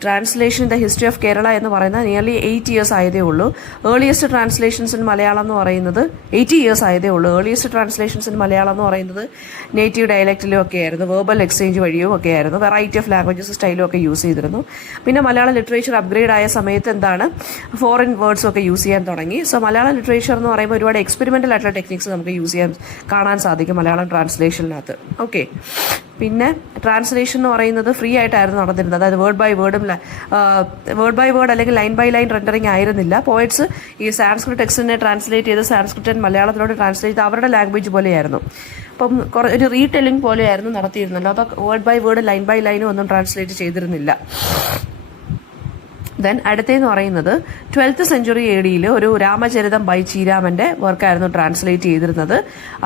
Translation in the history of Kerala എന്ന് പറയുന്നത് നിയർലി 8 years ആയതേ ഉള്ളൂ. ഏർലിയസ്റ്റ് ട്രാൻസ്ലേഷൻസ് ഇൻ മലയാളം എന്ന് പറയുന്നത് 80 years ആയതേ ഉള്ളൂ. ഏർലിയസ്റ്റ് ട്രാൻസ്ലേഷൻസ് ഇൻ മലയാളം എന്ന് പറയുന്നത് നേറ്റീവ് ഡയലക്റ്റിലും ഒക്കെ ആയിരുന്നു, വെർബൽ എക്സ്ചേഞ്ച് വഴിയും ഒക്കെ ആയിരുന്നു, വെറൈറ്റി ഓഫ് ലാംഗ്വേജസ് സ്റ്റൈലും ഒക്കെ യൂസ് ചെയ്തിരുന്നു. പിന്നെ മലയാളം ലിറ്ററേച്ചർ അപ്ഗ്രേഡ് ആയ സമയത്ത് എന്താണ് ഫോറിൻ വേർഡ്സും ഒക്കെ യൂസ് ചെയ്യാൻ തുടങ്ങി. സോ മലയാളം ലിറ്ററേച്ചർ എന്ന് പറയുമ്പോൾ ഒരുപാട് എക്സ്പെരിമെന്റൽ ആയിട്ടുള്ള ടെക്നിക്സ് നമുക്ക് കാണാൻ സാധിക്കും മലയാളം ട്രാൻസ്ലേഷനിൽ. ഓക്കെ, പിന്നെ ട്രാൻസ്ലേഷൻ എന്ന് പറയുന്നത് ഫ്രീ ആയിട്ടായിരുന്നു നടന്നിരുന്നത്. അതായത് വേർഡ് ബൈ വേർഡ് അല്ലെങ്കിൽ ലൈൻ ബൈ ലൈൻ റെൻഡറിങ് ആയിരുന്നില്ല. പോയിറ്റ്സ് ഈ സാൻസ്ക്രിറ്റ് ടെക്സ്റ്റിനെ ട്രാൻസ്ലേറ്റ് ചെയ്ത് സാൻസ്ക്രിറ്റ് മലയാളത്തിലോട്ട് ട്രാൻസ്ലേറ്റ് ചെയ്ത് അവരുടെ ലാംഗ്വേജ് പോലെയായിരുന്നു. അപ്പം ഒരു റീടെല്ലിംഗ് പോലെയായിരുന്നു നടത്തിയിരുന്നല്ലോ. അപ്പോൾ word by word line by ലൈനും ഒന്നും ട്രാൻസ്ലേറ്റ് ചെയ്തിരുന്നില്ല. ദെൻ അടുത്തതെന്ന് പറയുന്നത് 12th century AD ഒരു രാമചരിതം ബൈ ചീരാമന്റെ വർക്കായിരുന്നു ട്രാൻസ്ലേറ്റ് ചെയ്തിരുന്നത്.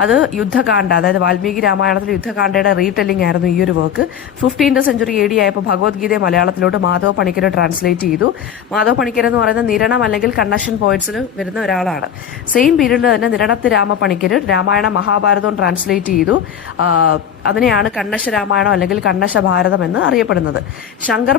അത് യുദ്ധകാണ്ഡ, അതായത് വാൽമീകി രാമായണത്തിലെ യുദ്ധകാണ്ഡയുടെ റീടെല്ലിംഗ് ആയിരുന്നു ഈ ഒരു വർക്ക്. 15th century AD ആയപ്പോൾ ഭഗവത്ഗീതയെ മലയാളത്തിലോട്ട് മാധവ പണിക്കർ ട്രാൻസ്ലേറ്റ് ചെയ്തു. മാധവ പണിക്കർ എന്ന് പറയുന്നത് നിരണം അല്ലെങ്കിൽ കണ്ണഷൻ പോയിറ്റ്സിൽ വരുന്ന ഒരാളാണ്. സെയിം പീരീഡിൽ തന്നെ നിരണത്ത് രാമപണിക്കർ രാമായണ മഹാഭാരതവും ട്രാൻസ്ലേറ്റ് ചെയ്തു. അതിനെയാണ് കണ്ണശ രാമായണം അല്ലെങ്കിൽ കണ്ണശ ഭാരതം എന്ന് അറിയപ്പെടുന്നത്. ശങ്കര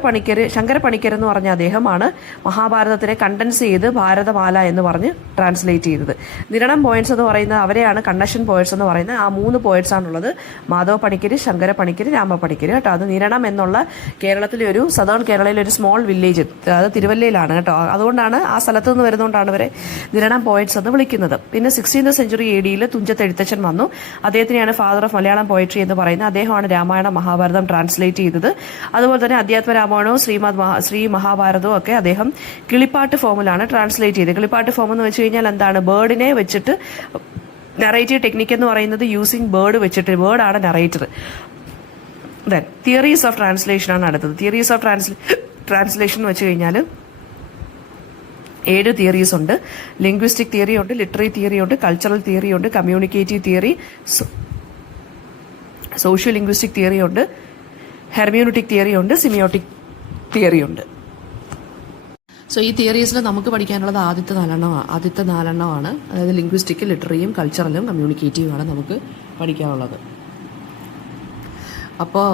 പണിക്കർ എന്ന് പറഞ്ഞ അദ്ദേഹമാണ് മഹാഭാരതത്തിനെ കണ്ടൻസ് ചെയ്ത് ഭാരതമാല എന്ന് പറഞ്ഞ് ട്രാൻസ്ലേറ്റ് ചെയ്തത്. നിരണം പോയിന്റ്സ് എന്ന് പറയുന്നത് അവരെയാണ് കണ്ണശൻ പോയിറ്റ്സ് എന്ന് പറയുന്നത്. ആ 3 പോയിറ്റ്സ് ആണുള്ളത്, മാധവ പണിക്കർ, ശങ്കര പണിക്കർ, രാമപണിക്കർ കേട്ടോ. അത് നിരണം എന്നുള്ള കേരളത്തിലെ ഒരു സദേൺ കേരളയിലെ ഒരു സ്മോൾ വില്ലേജ്, അത് തിരുവല്ലയിലാണ് കേട്ടോ. അതുകൊണ്ടാണ് ആ സ്ഥലത്ത് നിന്ന് വരുന്നതുകൊണ്ടാണ് ഇവരെ നിരണം പോയിറ്റ്സ് എന്ന് വിളിക്കുന്നത്. പിന്നെ 16th century AD Thunchath Ezhuthachan വന്നു. അദ്ദേഹത്തിനെയാണ് ഫാദർ ഓഫ് മലയാളം പോയിട്രി എന്ന് പറയുന്നത്. അദ്ദേഹമാണ് രാമായണ മഹാഭാരതം ട്രാൻസ്ലേറ്റ് ചെയ്തത്. അതുപോലെ തന്നെ അധ്യാത്മ രാമായണവും ശ്രീ മഹാഭാരതവും ഒക്കെ അദ്ദേഹം കിളിപ്പാട്ട് ഫോമിലാണ് ട്രാൻസ്ലേറ്റ് ചെയ്തത്. കിളിപ്പാട്ട് ഫോം എന്ന് വെച്ച് കഴിഞ്ഞാൽ എന്താണ്, ബേർഡിനെ വെച്ചിട്ട് നറേറ്റീവ് ടെക്നിക്ക് എന്ന് പറയുന്നത് യൂസിങ് ബേർഡ് വെച്ചിട്ട്, ബേർഡാണ് narrator. Then theories of translation ആണ് അടുത്തത്. തിയറീസ് ഓഫ് ട്രാൻസ്ലേഷൻ എന്ന് വെച്ച് കഴിഞ്ഞാൽ 7 തിയറീസ് ഉണ്ട്. ലിംഗ്വിസ്റ്റിക് തിയറി ഉണ്ട്, ലിറ്റററി തിയറി ഉണ്ട്, കൾച്ചറൽ തിയറി ഉണ്ട്, communicative theory, socio linguistic theory ഉണ്ട്, ഹെർമ്യൂണിറ്റിക് തിയറി ഉണ്ട്, സിമിയോട്ടിക് തിയറി ഉണ്ട്. സോ ഈ തിയറീസിൽ നമുക്ക് പഠിക്കാനുള്ളത് ആദ്യത്തെ നാലെണ്ണമാണ്. അതായത് ലിംഗ്വിസ്റ്റിക്, ലിറ്റററിയും കൾച്ചറലും കമ്മ്യൂണിക്കേറ്റീവുമാണ് നമുക്ക് പഠിക്കാനുള്ളത്. അപ്പോൾ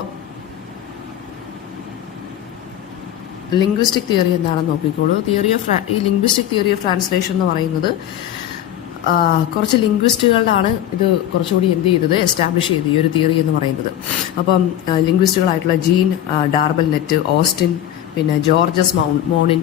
ലിംഗ്വിസ്റ്റിക് തിയറി എന്താണെന്ന് നോക്കിക്കോളൂ. ഈ ലിംഗ്വിസ്റ്റിക് തിയറി ഓഫ് ട്രാൻസ്ലേഷൻ എന്ന് പറയുന്നത് കുറച്ച് ലിംഗ്വിസ്റ്റുകളിലാണ് ഇത് കുറച്ചുകൂടി എന്ത് ചെയ്തത്, എസ്റ്റാബ്ലിഷ് ചെയ്ത് ഈ ഒരു തിയറി എന്ന് പറയുന്നത്. അപ്പം ലിംഗ്വിസ്റ്റുകളായിട്ടുള്ള ജീൻ ഡാർബൽനെറ്റ്, ഓസ്റ്റിൻ, പിന്നെ ജോർജസ് മോണിൻ,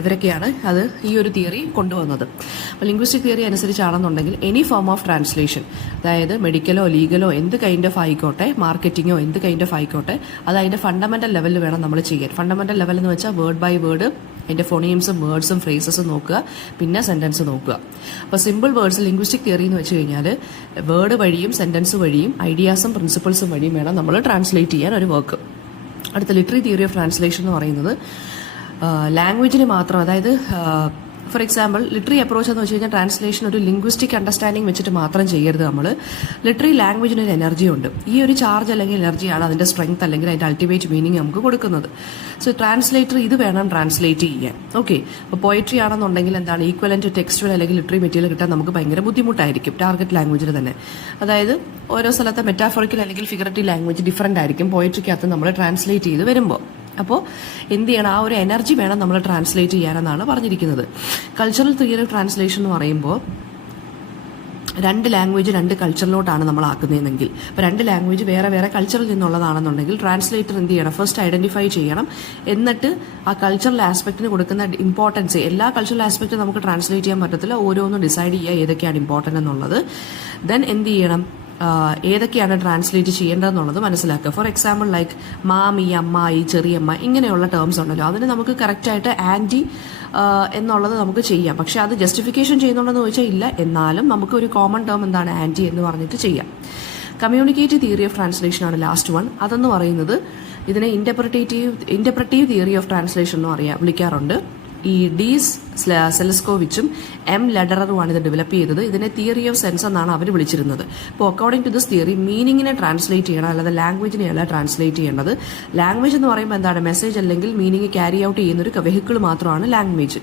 ഇവരൊക്കെയാണ് അത് ഈ ഒരു തിയറി കൊണ്ടുവന്നത്. അപ്പോൾ ലിംഗ്വിസ്റ്റിക് തിയറി അനുസരിച്ചാണെന്നുണ്ടെങ്കിൽ എനി ഫോം ഓഫ് ട്രാൻസ്ലേഷൻ, അതായത് മെഡിക്കലോ ലീഗലോ എന്ത് കൈൻഡ് ഓഫ് ആയിക്കോട്ടെ, മാർക്കറ്റിങ്ങോ എന്ത് കൈൻഡ് ഓഫ് ആയിക്കോട്ടെ, അത് അതിൻ്റെ ഫണ്ടമെന്റൽ ലെവലിൽ വേണം നമ്മൾ ചെയ്യാൻ. ഫണ്ടമെന്റൽ ലെവൽ എന്ന് വെച്ചാൽ വേർഡ് ബൈ വേർഡ് അതിൻ്റെ ഫോണീംസും വേർഡ്സും ഫ്രേസസും നോക്കുക, പിന്നെ സെന്റൻസ് നോക്കുക. അപ്പോൾ സിമ്പിൾ വേർഡ്സ് ലിംഗ്വിസ്റ്റിക് തിയറി എന്ന് വെച്ച് കഴിഞ്ഞാൽ വേർഡ് വഴിയും സെന്റൻസ് വഴിയും ഐഡിയാസും പ്രിൻസിപ്പിൾസും വഴിയും വേണം നമ്മൾ ട്രാൻസ്ലേറ്റ് ചെയ്യാൻ ഒരു വർക്ക്. അടുത്ത ലിറ്ററി തിയറി ഓഫ് ട്രാൻസ്ലേഷൻ എന്ന് പറയുന്നത് ലാംഗ്വേജിന് മാത്രം, അതായത് ഫോർ എക്സാമ്പിൾ ലിറ്ററി അപ്രോച്ച് എന്ന് വെച്ച് കഴിഞ്ഞാൽ ട്രാൻസ്ലേഷൻ ഒരു ലിംഗ്വിസ്റ്റിക് അണ്ടർസ്റ്റാൻഡിംഗ് വെച്ചിട്ട് മാത്രം ചെയ്യരുത്. നമ്മൾ ലിറ്ററി ലാംഗ്വേജിന് ഒരു എനർജി ഉണ്ട്. ഈ ഒരു ചാർജ് അല്ലെങ്കിൽ എനർജിയാണ് അതിന്റെ സ്ട്രെങ്ത് അല്ലെങ്കിൽ അതിന്റെ അൾട്ടിമേറ്റ് മീനിങ് നമുക്ക് കൊടുക്കുന്നത്. സോ ട്രാൻസ്ലേറ്റർ ഇത് വേണം ട്രാൻസ്ലേറ്റ് ചെയ്യാൻ. ഓക്കെ, അപ്പോൾ പോയട്രി ആണെന്നുണ്ടെങ്കിൽ എന്താണ് ഈക്വലന്റ് ടെക്സ്റ്റുവൽ അല്ലെങ്കിൽ ലിറ്ററി മെറ്റീരിയൽ കിട്ടാൻ നമുക്ക് ഭയങ്കര ബുദ്ധിമുട്ടായിരിക്കും ടാർഗറ്റ് ലാംഗ്വേജിൽ തന്നെ. അതായത് ഓരോ സ്ഥലത്തെ മെറ്റാഫോറിക്കൽ അല്ലെങ്കിൽ ഫിഗറേറ്റീവ് ലാംഗ്വേജ് ഡിഫറൻ്റ് ആയിരിക്കും പോയട്രിക്കകത്ത് നമ്മൾ ട്രാൻസ്ലേറ്റ് ചെയ്ത് വരുമ്പോൾ. അപ്പോൾ എന്ത് ചെയ്യണം, ആ ഒരു എനർജി വേണം നമ്മൾ ട്രാൻസ്ലേറ്റ് ചെയ്യാനെന്നാണ് പറഞ്ഞിരിക്കുന്നത്. കൾച്ചറൽ തിയറി ഓഫ് ട്രാൻസ്ലേഷൻ എന്ന് പറയുമ്പോൾ രണ്ട് ലാംഗ്വേജ് രണ്ട് കൾച്ചറിലോട്ടാണ് നമ്മൾ ആക്കുന്നതെങ്കിൽ, ഇപ്പോൾ രണ്ട് ലാംഗ്വേജ് വേറെ വേറെ കൾച്ചറിൽ നിന്നുള്ളതാണെന്നുണ്ടെങ്കിൽ ട്രാൻസ്ലേറ്റർ എന്ത് ചെയ്യണം, ഫസ്റ്റ് ഐഡന്റിഫൈ ചെയ്യണം. എന്നിട്ട് ആ കൾച്ചറൽ ആസ്പെക്റ്റിന് കൊടുക്കുന്ന ഇമ്പോർട്ടൻസ്, എല്ലാ കൾച്ചറൽ ആസ്പെക്റ്റും നമുക്ക് ട്രാൻസ്ലേറ്റ് ചെയ്യാൻ പറ്റത്തില്ല, ഓരോന്നും ഡിസൈഡ് ചെയ്യുക ഏതൊക്കെയാണ് ഇമ്പോർട്ടൻ്റ് എന്നുള്ളത്. ദെൻ എന്ത് ചെയ്യണം, ഏതൊക്കെയാണ് ട്രാൻസ്ലേറ്റ് ചെയ്യേണ്ടതെന്നുള്ളത് മനസ്സിലാക്കുക. ഫോർ എക്സാമ്പിൾ ലൈക്ക് മാമി, അമ്മായി, ചെറിയമ്മ, ഇങ്ങനെയുള്ള ടേംസ് ഉണ്ടല്ലോ, അതിന് നമുക്ക് കറക്റ്റായിട്ട് ആൻറ്റി എന്നുള്ളത് നമുക്ക് ചെയ്യാം. പക്ഷെ അത് ജസ്റ്റിഫിക്കേഷൻ ചെയ്യുന്നുണ്ടെന്ന് ചോദിച്ചാൽ ഇല്ല, എന്നാലും നമുക്ക് ഒരു കോമൺ ടേം എന്താണ് ആൻറ്റി എന്ന് പറഞ്ഞിട്ട് ചെയ്യാം. കമ്മ്യൂണിക്കേറ്റീവ് തിയറി ഓഫ് ട്രാൻസ്ലേഷൻ ആണ് ലാസ്റ്റ് വൺ. അതെന്ന് പറയുന്നത് ഇതിനെ ഇന്റർപ്രറ്റീവ് തിയറി ഓഫ് ട്രാൻസ്ലേഷൻ എന്ന് വിളിക്കാറുണ്ട്. ഈ ഡി സെലസ്കോവിച്ചും എം ലെഡററുമാണ് ഇത് ഡെവലപ്പ് ചെയ്തത്. ഇതിനെ തിയറി ഓഫ് സെൻസ് എന്നാണ് അവർ വിളിച്ചിരുന്നത്. അപ്പോൾ അക്കോർഡിംഗ് ടു ദിസ് തിയറി മീനിങ്ങിനെ ട്രാൻസ്ലേറ്റ് ചെയ്യണം, അല്ലാതെ ലാംഗ്വേജിനെയല്ല ട്രാൻസ്ലേറ്റ് ചെയ്യേണ്ടത്. ലാംഗ്വേജ് എന്ന് പറയുമ്പോൾ എന്താണ്, മെസ്സേജ് അല്ലെങ്കിൽ മീനിങ് ക്യാരി ഔട്ട് ചെയ്യുന്ന ഒരു വെഹിക്കിൾ മാത്രമാണ് ലാംഗ്വേജ്.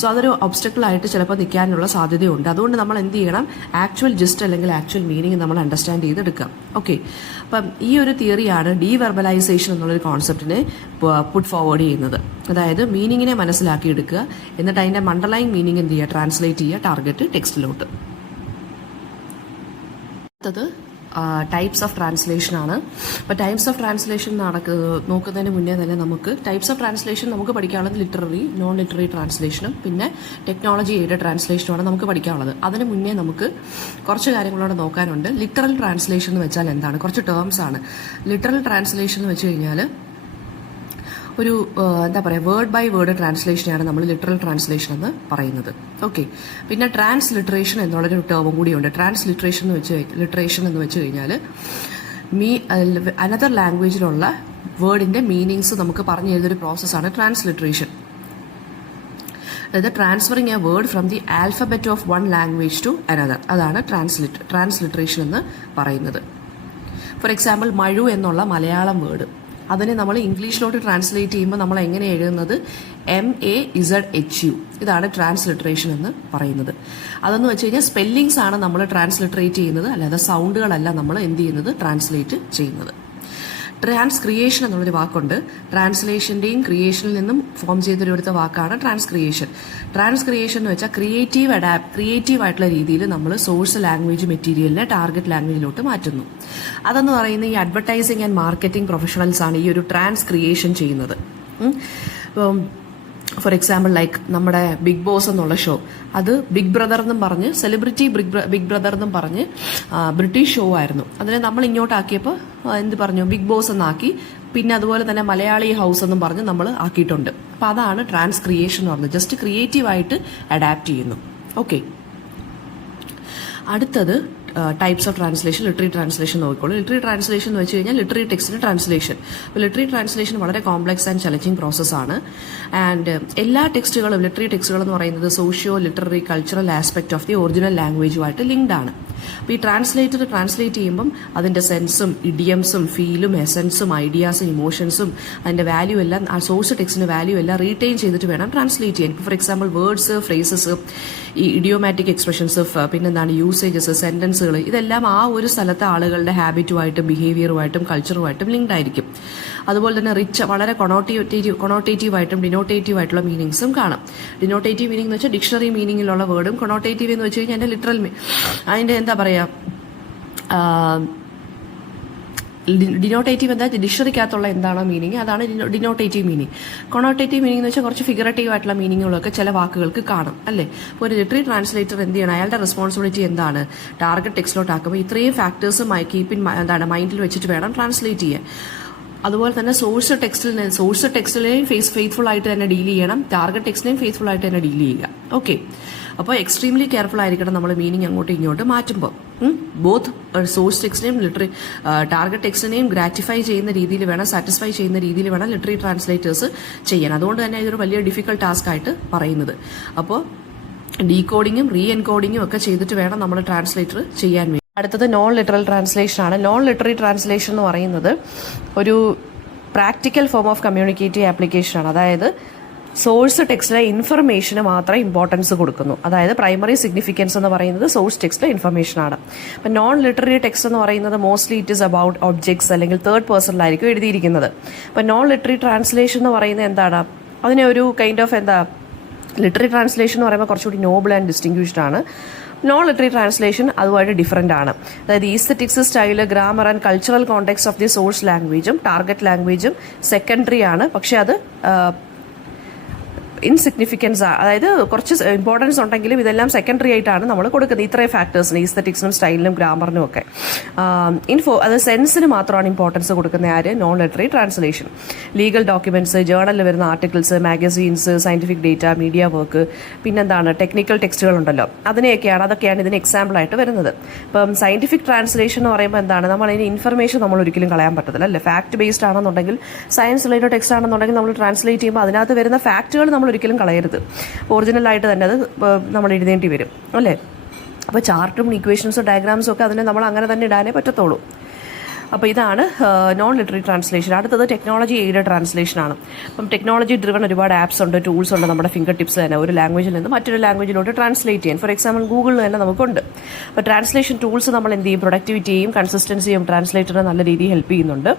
സോ അതൊരു ഒബ്സ്റ്റക്കിൾ ആയിട്ട് ചിലപ്പോൾ നിൽക്കാനുള്ള സാധ്യതയുണ്ട്. അതുകൊണ്ട് നമ്മൾ എന്ത് ചെയ്യണം, ആക്ച്വൽ ജിസ്റ്റ് അല്ലെങ്കിൽ ആക്ച്വൽ മീനിങ് നമ്മൾ അണ്ടർസ്റ്റാൻഡ് ചെയ്തെടുക്കാം. ഓക്കെ, അപ്പം ഈ ഒരു തിയറിയാണ് ഡീവെർബലൈസേഷൻ എന്നുള്ളൊരു കോൺസെപ്റ്റിനെ പുട്ട് ഫോർവേഡ് ചെയ്യുന്നത്. അതായത് മീനിങ്ങിനെ മനസ്സിലാക്കി എടുക്കുക, എന്നിട്ട് അതിന്റെ അണ്ടർലൈൻ മീനിങ് എന്ത് ചെയ്യുക, ട്രാൻസ്ലേറ്റ് ചെയ്യുക ടാർഗറ്റ് ടെക്സ്റ്റിലോട്ട്. അടുത്തത് ടൈപ്സ് ഓഫ് ട്രാൻസ്ലേഷൻ ആണ്. അപ്പോൾ ടൈപ്സ് ഓഫ് ട്രാൻസ്ലേഷൻ നോക്കുന്നതിന് മുന്നേ തന്നെ നമുക്ക് ടൈപ്സ് ഓഫ് ട്രാൻസ്ലേഷൻ നമുക്ക് പഠിക്കാനുള്ളത് ലിറ്റററി, നോൺ ലിറ്റററി ട്രാൻസ്ലേഷനും പിന്നെ ടെക്നോളജി എയ്ഡഡ് ട്രാൻസ്ലേഷനുമാണ് നമുക്ക് പഠിക്കാനുള്ളത്. അതിന് മുന്നേ നമുക്ക് കുറച്ച് കാര്യങ്ങളോട് നോക്കാനുണ്ട്. ലിറ്ററൽ ട്രാൻസ്ലേഷൻ എന്ന് വെച്ചാൽ എന്താണ്, കുറച്ച് ടേംസ് ആണ്. ലിറ്ററൽ ട്രാൻസ്ലേഷൻ എന്ന് വെച്ച് കഴിഞ്ഞാൽ ഒരു എന്താ പറയുക, വേർഡ് ബൈ വേർഡ് ട്രാൻസ്ലേഷനെയാണ് നമ്മൾ ലിറ്ററൽ ട്രാൻസ്ലേഷൻ എന്ന് പറയുന്നത്. ഓക്കെ, പിന്നെ ട്രാൻസ്ലിട്രേഷൻ എന്നുള്ളൊരു ടേമും കൂടിയുണ്ട്. ട്രാൻസ്ലിട്രേഷൻ എന്ന് വെച്ച് കഴിഞ്ഞാൽ അനദർ ലാംഗ്വേജിലുള്ള വേർഡിന്റെ മീനിങ്സ് നമുക്ക് പറഞ്ഞു തരുന്നൊരു പ്രോസസ്സാണ് ട്രാൻസ്ലിട്രേഷൻ. അതായത് transferring a word from the alphabet of one language to another, അതാണ് ട്രാൻസ്ലിട്രേഷൻ എന്ന് പറയുന്നത്. ഫോർ എക്സാമ്പിൾ മഴു എന്നുള്ള മലയാളം വേർഡ്, അതിനെ നമ്മൾ ഇംഗ്ലീഷിലോട്ട് ട്രാൻസ്ലേറ്റ് ചെയ്യുമ്പോൾ നമ്മൾ എങ്ങനെ എഴുതുന്നത്, MAZHU, ഇതാണ് ട്രാൻസ്ലിട്രേഷൻ എന്ന് പറയുന്നത്. അതെന്ന് വെച്ച് കഴിഞ്ഞാൽ സ്പെല്ലിങ്സ് ആണ് നമ്മൾ ട്രാൻസ്ലിട്രേറ്റ് ചെയ്യുന്നത്, അല്ലാതെ സൗണ്ടുകളല്ല നമ്മൾ എന്ത് ചെയ്യുന്നത്, ട്രാൻസ്ലേറ്റ് ചെയ്യുന്നത്. ട്രാൻസ്ക്രിയേഷൻ എന്നുള്ളൊരു വാക്കുണ്ട്. ട്രാൻസ്ലേഷന്റെയും ക്രിയേഷനിൽ നിന്നും ഫോം ചെയ്തെടുത്ത വാക്കാണ് ട്രാൻസ്ക്രിയേഷൻ. ട്രാൻസ്ക്രിയേഷൻ എന്ന് വെച്ചാൽ ക്രിയേറ്റീവ് ആയിട്ടുള്ള രീതിയിൽ നമ്മൾ സോഴ്സ് ലാംഗ്വേജ് മെറ്റീരിയലിനെ ടാർഗറ്റ് ലാംഗ്വേജിലോട്ട് മാറ്റുന്നു. അതെന്ന് പറയുന്നത് ഈ അഡ്വർടൈസിംഗ് ആൻഡ് മാർക്കറ്റിംഗ് പ്രൊഫഷണൽസ് ആണ് ഈ ഒരു ട്രാൻസ്ക്രിയേഷൻ ചെയ്യുന്നത്. ഫോർ എക്സാമ്പിൾ ലൈക്ക് നമ്മുടെ ബിഗ് ബോസ് എന്നുള്ള ഷോ, അത് ബിഗ് ബ്രദർ എന്നും പറഞ്ഞ് സെലിബ്രിറ്റി ബിഗ് ബ്രദർ എന്നും പറഞ്ഞ് ബ്രിട്ടീഷ് ഷോ ആയിരുന്നു. അതിനെ നമ്മൾ ഇങ്ങോട്ടാക്കിയപ്പോൾ എന്ത് പറഞ്ഞു, ബിഗ് ബോസ് എന്നാക്കി. പിന്നെ അതുപോലെ തന്നെ മലയാളി ഹൗസ് എന്നും പറഞ്ഞ് നമ്മൾ ആക്കിയിട്ടുണ്ട്. അപ്പം അതാണ് ട്രാൻസ്ക്രിയേഷൻ എന്ന് പറഞ്ഞത്. ജസ്റ്റ് ക്രിയേറ്റീവായിട്ട് അഡാപ്റ്റ് ചെയ്യുന്നു. ഓക്കെ, അടുത്തത് types of translation, literary translation നോക്കിക്കോളൂ. ലിറ്ററി ട്രാൻസ്ലേഷൻ എന്ന് വെച്ച് കഴിഞ്ഞാൽ ലിറ്ററി ടെക്സ്റ്റിന് ട്രാൻസ്ലേഷൻ. അപ്പോൾ ലിറ്ററി ട്രാൻസ്ലേഷൻ വളരെ കോംപ്ലക്സ് ആൻഡ് ചലഞ്ചിങ് പ്രോസസ്സാണ്. ആൻഡ് എല്ലാ ടെക്സ്റ്റുകളും, ലിറ്ററി ടെക്സ്റ്റുകൾ എന്ന് പറയുന്നത് socio literary cultural aspect of the original ലാംഗ്വേജുമായിട്ട് ലിങ്ക്ഡ് ആണ്. അപ്പോൾ ഈ ട്രാൻസ്ലേറ്റ് ചെയ്യുമ്പം അതിൻ്റെ സെൻസും ഇഡിയംസും ഫീലും എസൻസും ഐഡിയാസും ഇമോഷൻസും അതിൻ്റെ വാല്യൂ എല്ലാം ആ സോഴ്സ് ടെക്സ്റ്റിൻ്റെ വാല്യൂ എല്ലാം റീറ്റെയിൻ ചെയ്തിട്ട് വേണം ട്രാൻസ്ലേറ്റ് ചെയ്യാൻ. ഇപ്പോൾ ഫോർ എക്സാമ്പിൾ വേർഡ്സ്, ഫ്രേസസ്, ഈ ഇഡിയോമാറ്റിക് എക്സ്പ്രഷൻസ്, പിന്നെന്താണ് യൂസേജസ്, സെൻറ്റൻസുകൾ, ഇതെല്ലാം ആ ഒരു സ്ഥലത്തെ ആളുകളുടെ ഹാബിറ്റുമായിട്ടും ബിഹേവിയറുമായിട്ടും കൾച്ചറുമായിട്ടും ലിങ്ക്ഡ് ആയിരിക്കും. അതുപോലെ തന്നെ വളരെ കൊണോട്ടേറ്റീവായിട്ടും ഡിനോട്ടേറ്റീവ് ആയിട്ടുള്ള മീനിങ്സും കാണും. ഡിനോട്ടേറ്റീവ് മീനിങ് എന്ന് വെച്ചാൽ ഡിക്ഷണറി മീനിങ്ങിലുള്ള വേർഡും, കൊണോട്ടേറ്റീവ് എന്ന് വെച്ച് കഴിഞ്ഞാൽ അതിൻ്റെ ലിറ്ററൽ അതിൻ്റെ എന്താ പറയുക, ഡിനോട്ടേറ്റീവ് എന്താ ഡിക്ഷണറിക്കകത്തുള്ള എന്താണോ മീനിങ് അതാണ് ഡിനോട്ടേറ്റീവ് മീനിങ്. കൊണോട്ടേറ്റീവ് മീനിങ് എന്ന് വെച്ചാൽ കുറച്ച് ഫിഗറേറ്റീവ് ആയിട്ടുള്ള മീനിങ്ങുകളൊക്കെ ചില വാക്കുകൾക്ക് കാണും അല്ലേ. അപ്പോൾ ഒരു ലിറ്റററി ട്രാൻസ്ലേറ്റർ എന്ത് ചെയ്യണം, അയാളുടെ റെസ്പോൺസിബിലിറ്റി എന്താണ്, ടാർഗറ്റ് ടെക്സ്റ്റിലോട്ട് ആക്കുമ്പോൾ ഇത്രയും ഫാക്ടേഴ്സ് എന്താണ് മൈൻഡിൽ വെച്ചിട്ട് വേണം ട്രാൻസ്ലേറ്റ് ചെയ്യാൻ. അതുപോലെ തന്നെ സോഴ്സ് ടെക്സ്റ്റിലെയും ഫെയ്ത്ത്ഫുൾ ആയിട്ട് തന്നെ ഡീൽ ചെയ്യണം, ടാർഗറ്റ് ടെക്സ്റ്റിനെയും ഫെയ്ത്ത്ഫുൾ ആയിട്ട് തന്നെ ഡീൽ ചെയ്യുക. ഓക്കെ, അപ്പോൾ എക്സ്ട്രീംലി കെയർഫുൾ ആയിരിക്കണം നമ്മൾ മീനിങ് അങ്ങോട്ടും ഇങ്ങോട്ടും മാറ്റുമ്പോൾ. ബോത്ത് സോഴ്സ് ടെക്സ്റ്റിനെയും ടാർഗറ്റ് ടെക്സ്റ്റിനെയും ഗ്രാറ്റിഫൈ ചെയ്യുന്ന രീതിയിൽ വേണം, സാറ്റിസ്ഫൈ ചെയ്യുന്ന രീതിയിൽ വേണം ലിറ്റററി ട്രാൻസ്ലേറ്റേഴ്സ് ചെയ്യാൻ. അതുകൊണ്ട് തന്നെ ഇതൊരു വലിയ ഡിഫിക്കൽട്ട് ടാസ്ക് ആയിട്ട് പറയുന്നത്. അപ്പോൾ ഡീകോഡിങ്ങും റീ എൻകോഡിങ്ങും ഒക്കെ ചെയ്തിട്ട് വേണം നമ്മൾ ട്രാൻസ്ലേറ്റർ ചെയ്യാൻ വേണ്ടി. അടുത്തത് നോൺ ലിറ്ററൽ ട്രാൻസ്ലേഷൻ ആണ്. നോൺ ലിറ്റററി ട്രാൻസ്ലേഷൻ എന്ന് പറയുന്നത് ഒരു practical form of communicative application ആണ്. അതായത് സോഴ്സ് ടെക്സ്റ്റിലെ ഇൻഫർമേഷന് മാത്രം ഇമ്പോർട്ടൻസ് കൊടുക്കുന്നു. അതായത് പ്രൈമറി സിഗ്നിഫിക്കൻസ് എന്ന് പറയുന്നത് സോഴ്സ് ടെക്സ്റ്റിലെ ഇൻഫർമേഷൻ ആണ്. അപ്പം നോൺ ലിറ്റററി ടെക്സ്റ്റ് എന്ന് പറയുന്നത് mostly it is about objects അല്ലെങ്കിൽ തേർഡ് പേഴ്സണിലായിരിക്കും എഴുതിയിരിക്കുന്നത്. അപ്പം നോൺ ലിറ്റററി ട്രാൻസ്ലേഷൻ എന്ന് പറയുന്നത് എന്താണ്, അതിനെ ഒരു കൈൻഡ് ഓഫ് ലിറ്റററി ട്രാൻസ്ലേഷൻ എന്ന് പറയുമ്പോൾ കുറച്ചുകൂടി നോബിൾ ആൻഡ് ഡിസ്റ്റിങ്വിഷ്ഡ് ആണ്. നോൺ ലിറ്റററി ട്രാൻസ്ലേഷൻ അതുമായിട്ട് ഡിഫറൻ്റ് ആണ്. അതായത് aesthetics, style, grammar and cultural context of the source ലാംഗ്വേജും ടാർഗറ്റ് ലാംഗ്വേജും സെക്കൻഡറി ആണ്. പക്ഷെ അത് ഇൻസിഗ്നിഫിക്കൻസ്, അതായത് കുറച്ച് ഇമ്പോർട്ടൻസ് ഉണ്ടെങ്കിലും ഇതെല്ലാം സെക്കൻഡറി ആയിട്ടാണ് നമ്മൾ കൊടുക്കുന്നത്. ഇത്രയും ഫാക്ടേഴ്സിന്, ഈസ്തറ്റിക്സിനും സ്റ്റൈലിനും ഗ്രാമറിനും ഒക്കെ അത് സെൻസിന് മാത്രമാണ് ഇമ്പോർട്ടൻസ് കൊടുക്കുന്ന ആര്, non literary translation. Legal documents, ജേർണലിൽ വരുന്ന articles, magazines, scientific data, media work, പിന്നെന്താണ് ടെക്നിക്കൽ ടെക്സ്റ്റുകൾ ഉണ്ടല്ലോ, അതൊക്കെയാണ് ഇതിന് എക്സാമ്പിൾ ആയിട്ട് വരുന്നത്. ഇപ്പം സയന്റിഫിക് ട്രാൻസ്ലേഷൻ എന്ന് പറയുമ്പോൾ എന്താണ്, നമ്മൾ അതിന് ഇൻഫർമേഷൻ നമ്മൾ ഒരിക്കലും കളയാൻ പറ്റത്തില്ല അല്ലേ. ഫാക്ട് ബേസ്ഡ് ആണെന്നുണ്ടെങ്കിൽ, സയൻസ് റിലേറ്റഡ് ടെക്സ്റ്റ് ആണെന്നുണ്ടെങ്കിൽ നമ്മൾ ട്രാൻസ്ലേറ്റ് ചെയ്യുമ്പോൾ അതിനകത്ത് വരുന്ന ഫാക്റ്റുകൾ നമ്മൾ ഒരിക്കലും കളയരുത്. ഒറിജിനലായിട്ട് തന്നെ അത് നമ്മൾ എഴുതേണ്ടി വരും അല്ലേ. അപ്പോൾ ചാർട്ടും ഇക്വേഷൻസും ഡയഗ്രാംസും ഒക്കെ അതിനെ നമ്മൾ അങ്ങനെ തന്നെ ഇടാനേ പറ്റത്തുള്ളൂ. അപ്പോൾ ഇതാണ് നോൺ ലിറ്റററി ട്രാൻസ്ലേഷൻ. അടുത്തത് ടെക്നോളജി എയ്ഡഡ് ട്രാൻസ്ലേഷൻ ആണ്. അപ്പം ടെക്നോളജി ഡ്രിവൺ ഒരുപാട് ആപ്സ് ഉണ്ട്, ടൂൾസ് ഉണ്ട് നമ്മുടെ ഫിംഗർ ടിപ്സ് തന്നെ ഒരു ലാംഗ്വേജിൽ നിന്ന് മറ്റൊരു ലാംഗ്വേജിലോട്ട് ട്രാൻസ്ലേറ്റ് ചെയ്യാൻ. ഫോർ എക്സാമ്പിൾ ഗൂഗിളിൽ തന്നെ നമുക്കുണ്ട്. അപ്പോൾ ട്രാൻസ്ലേഷൻ ടൂൾസ് നമ്മൾ എന്ത് ചെയ്യും, പ്രൊഡക്ടിവിറ്റിയും കൺസിസ്റ്റൻസിയും ട്രാൻസ്ലേറ്ററിനെ നല്ല രീതിയിൽ ഹെൽപ്പ് ചെയ്യുന്നുണ്ട്.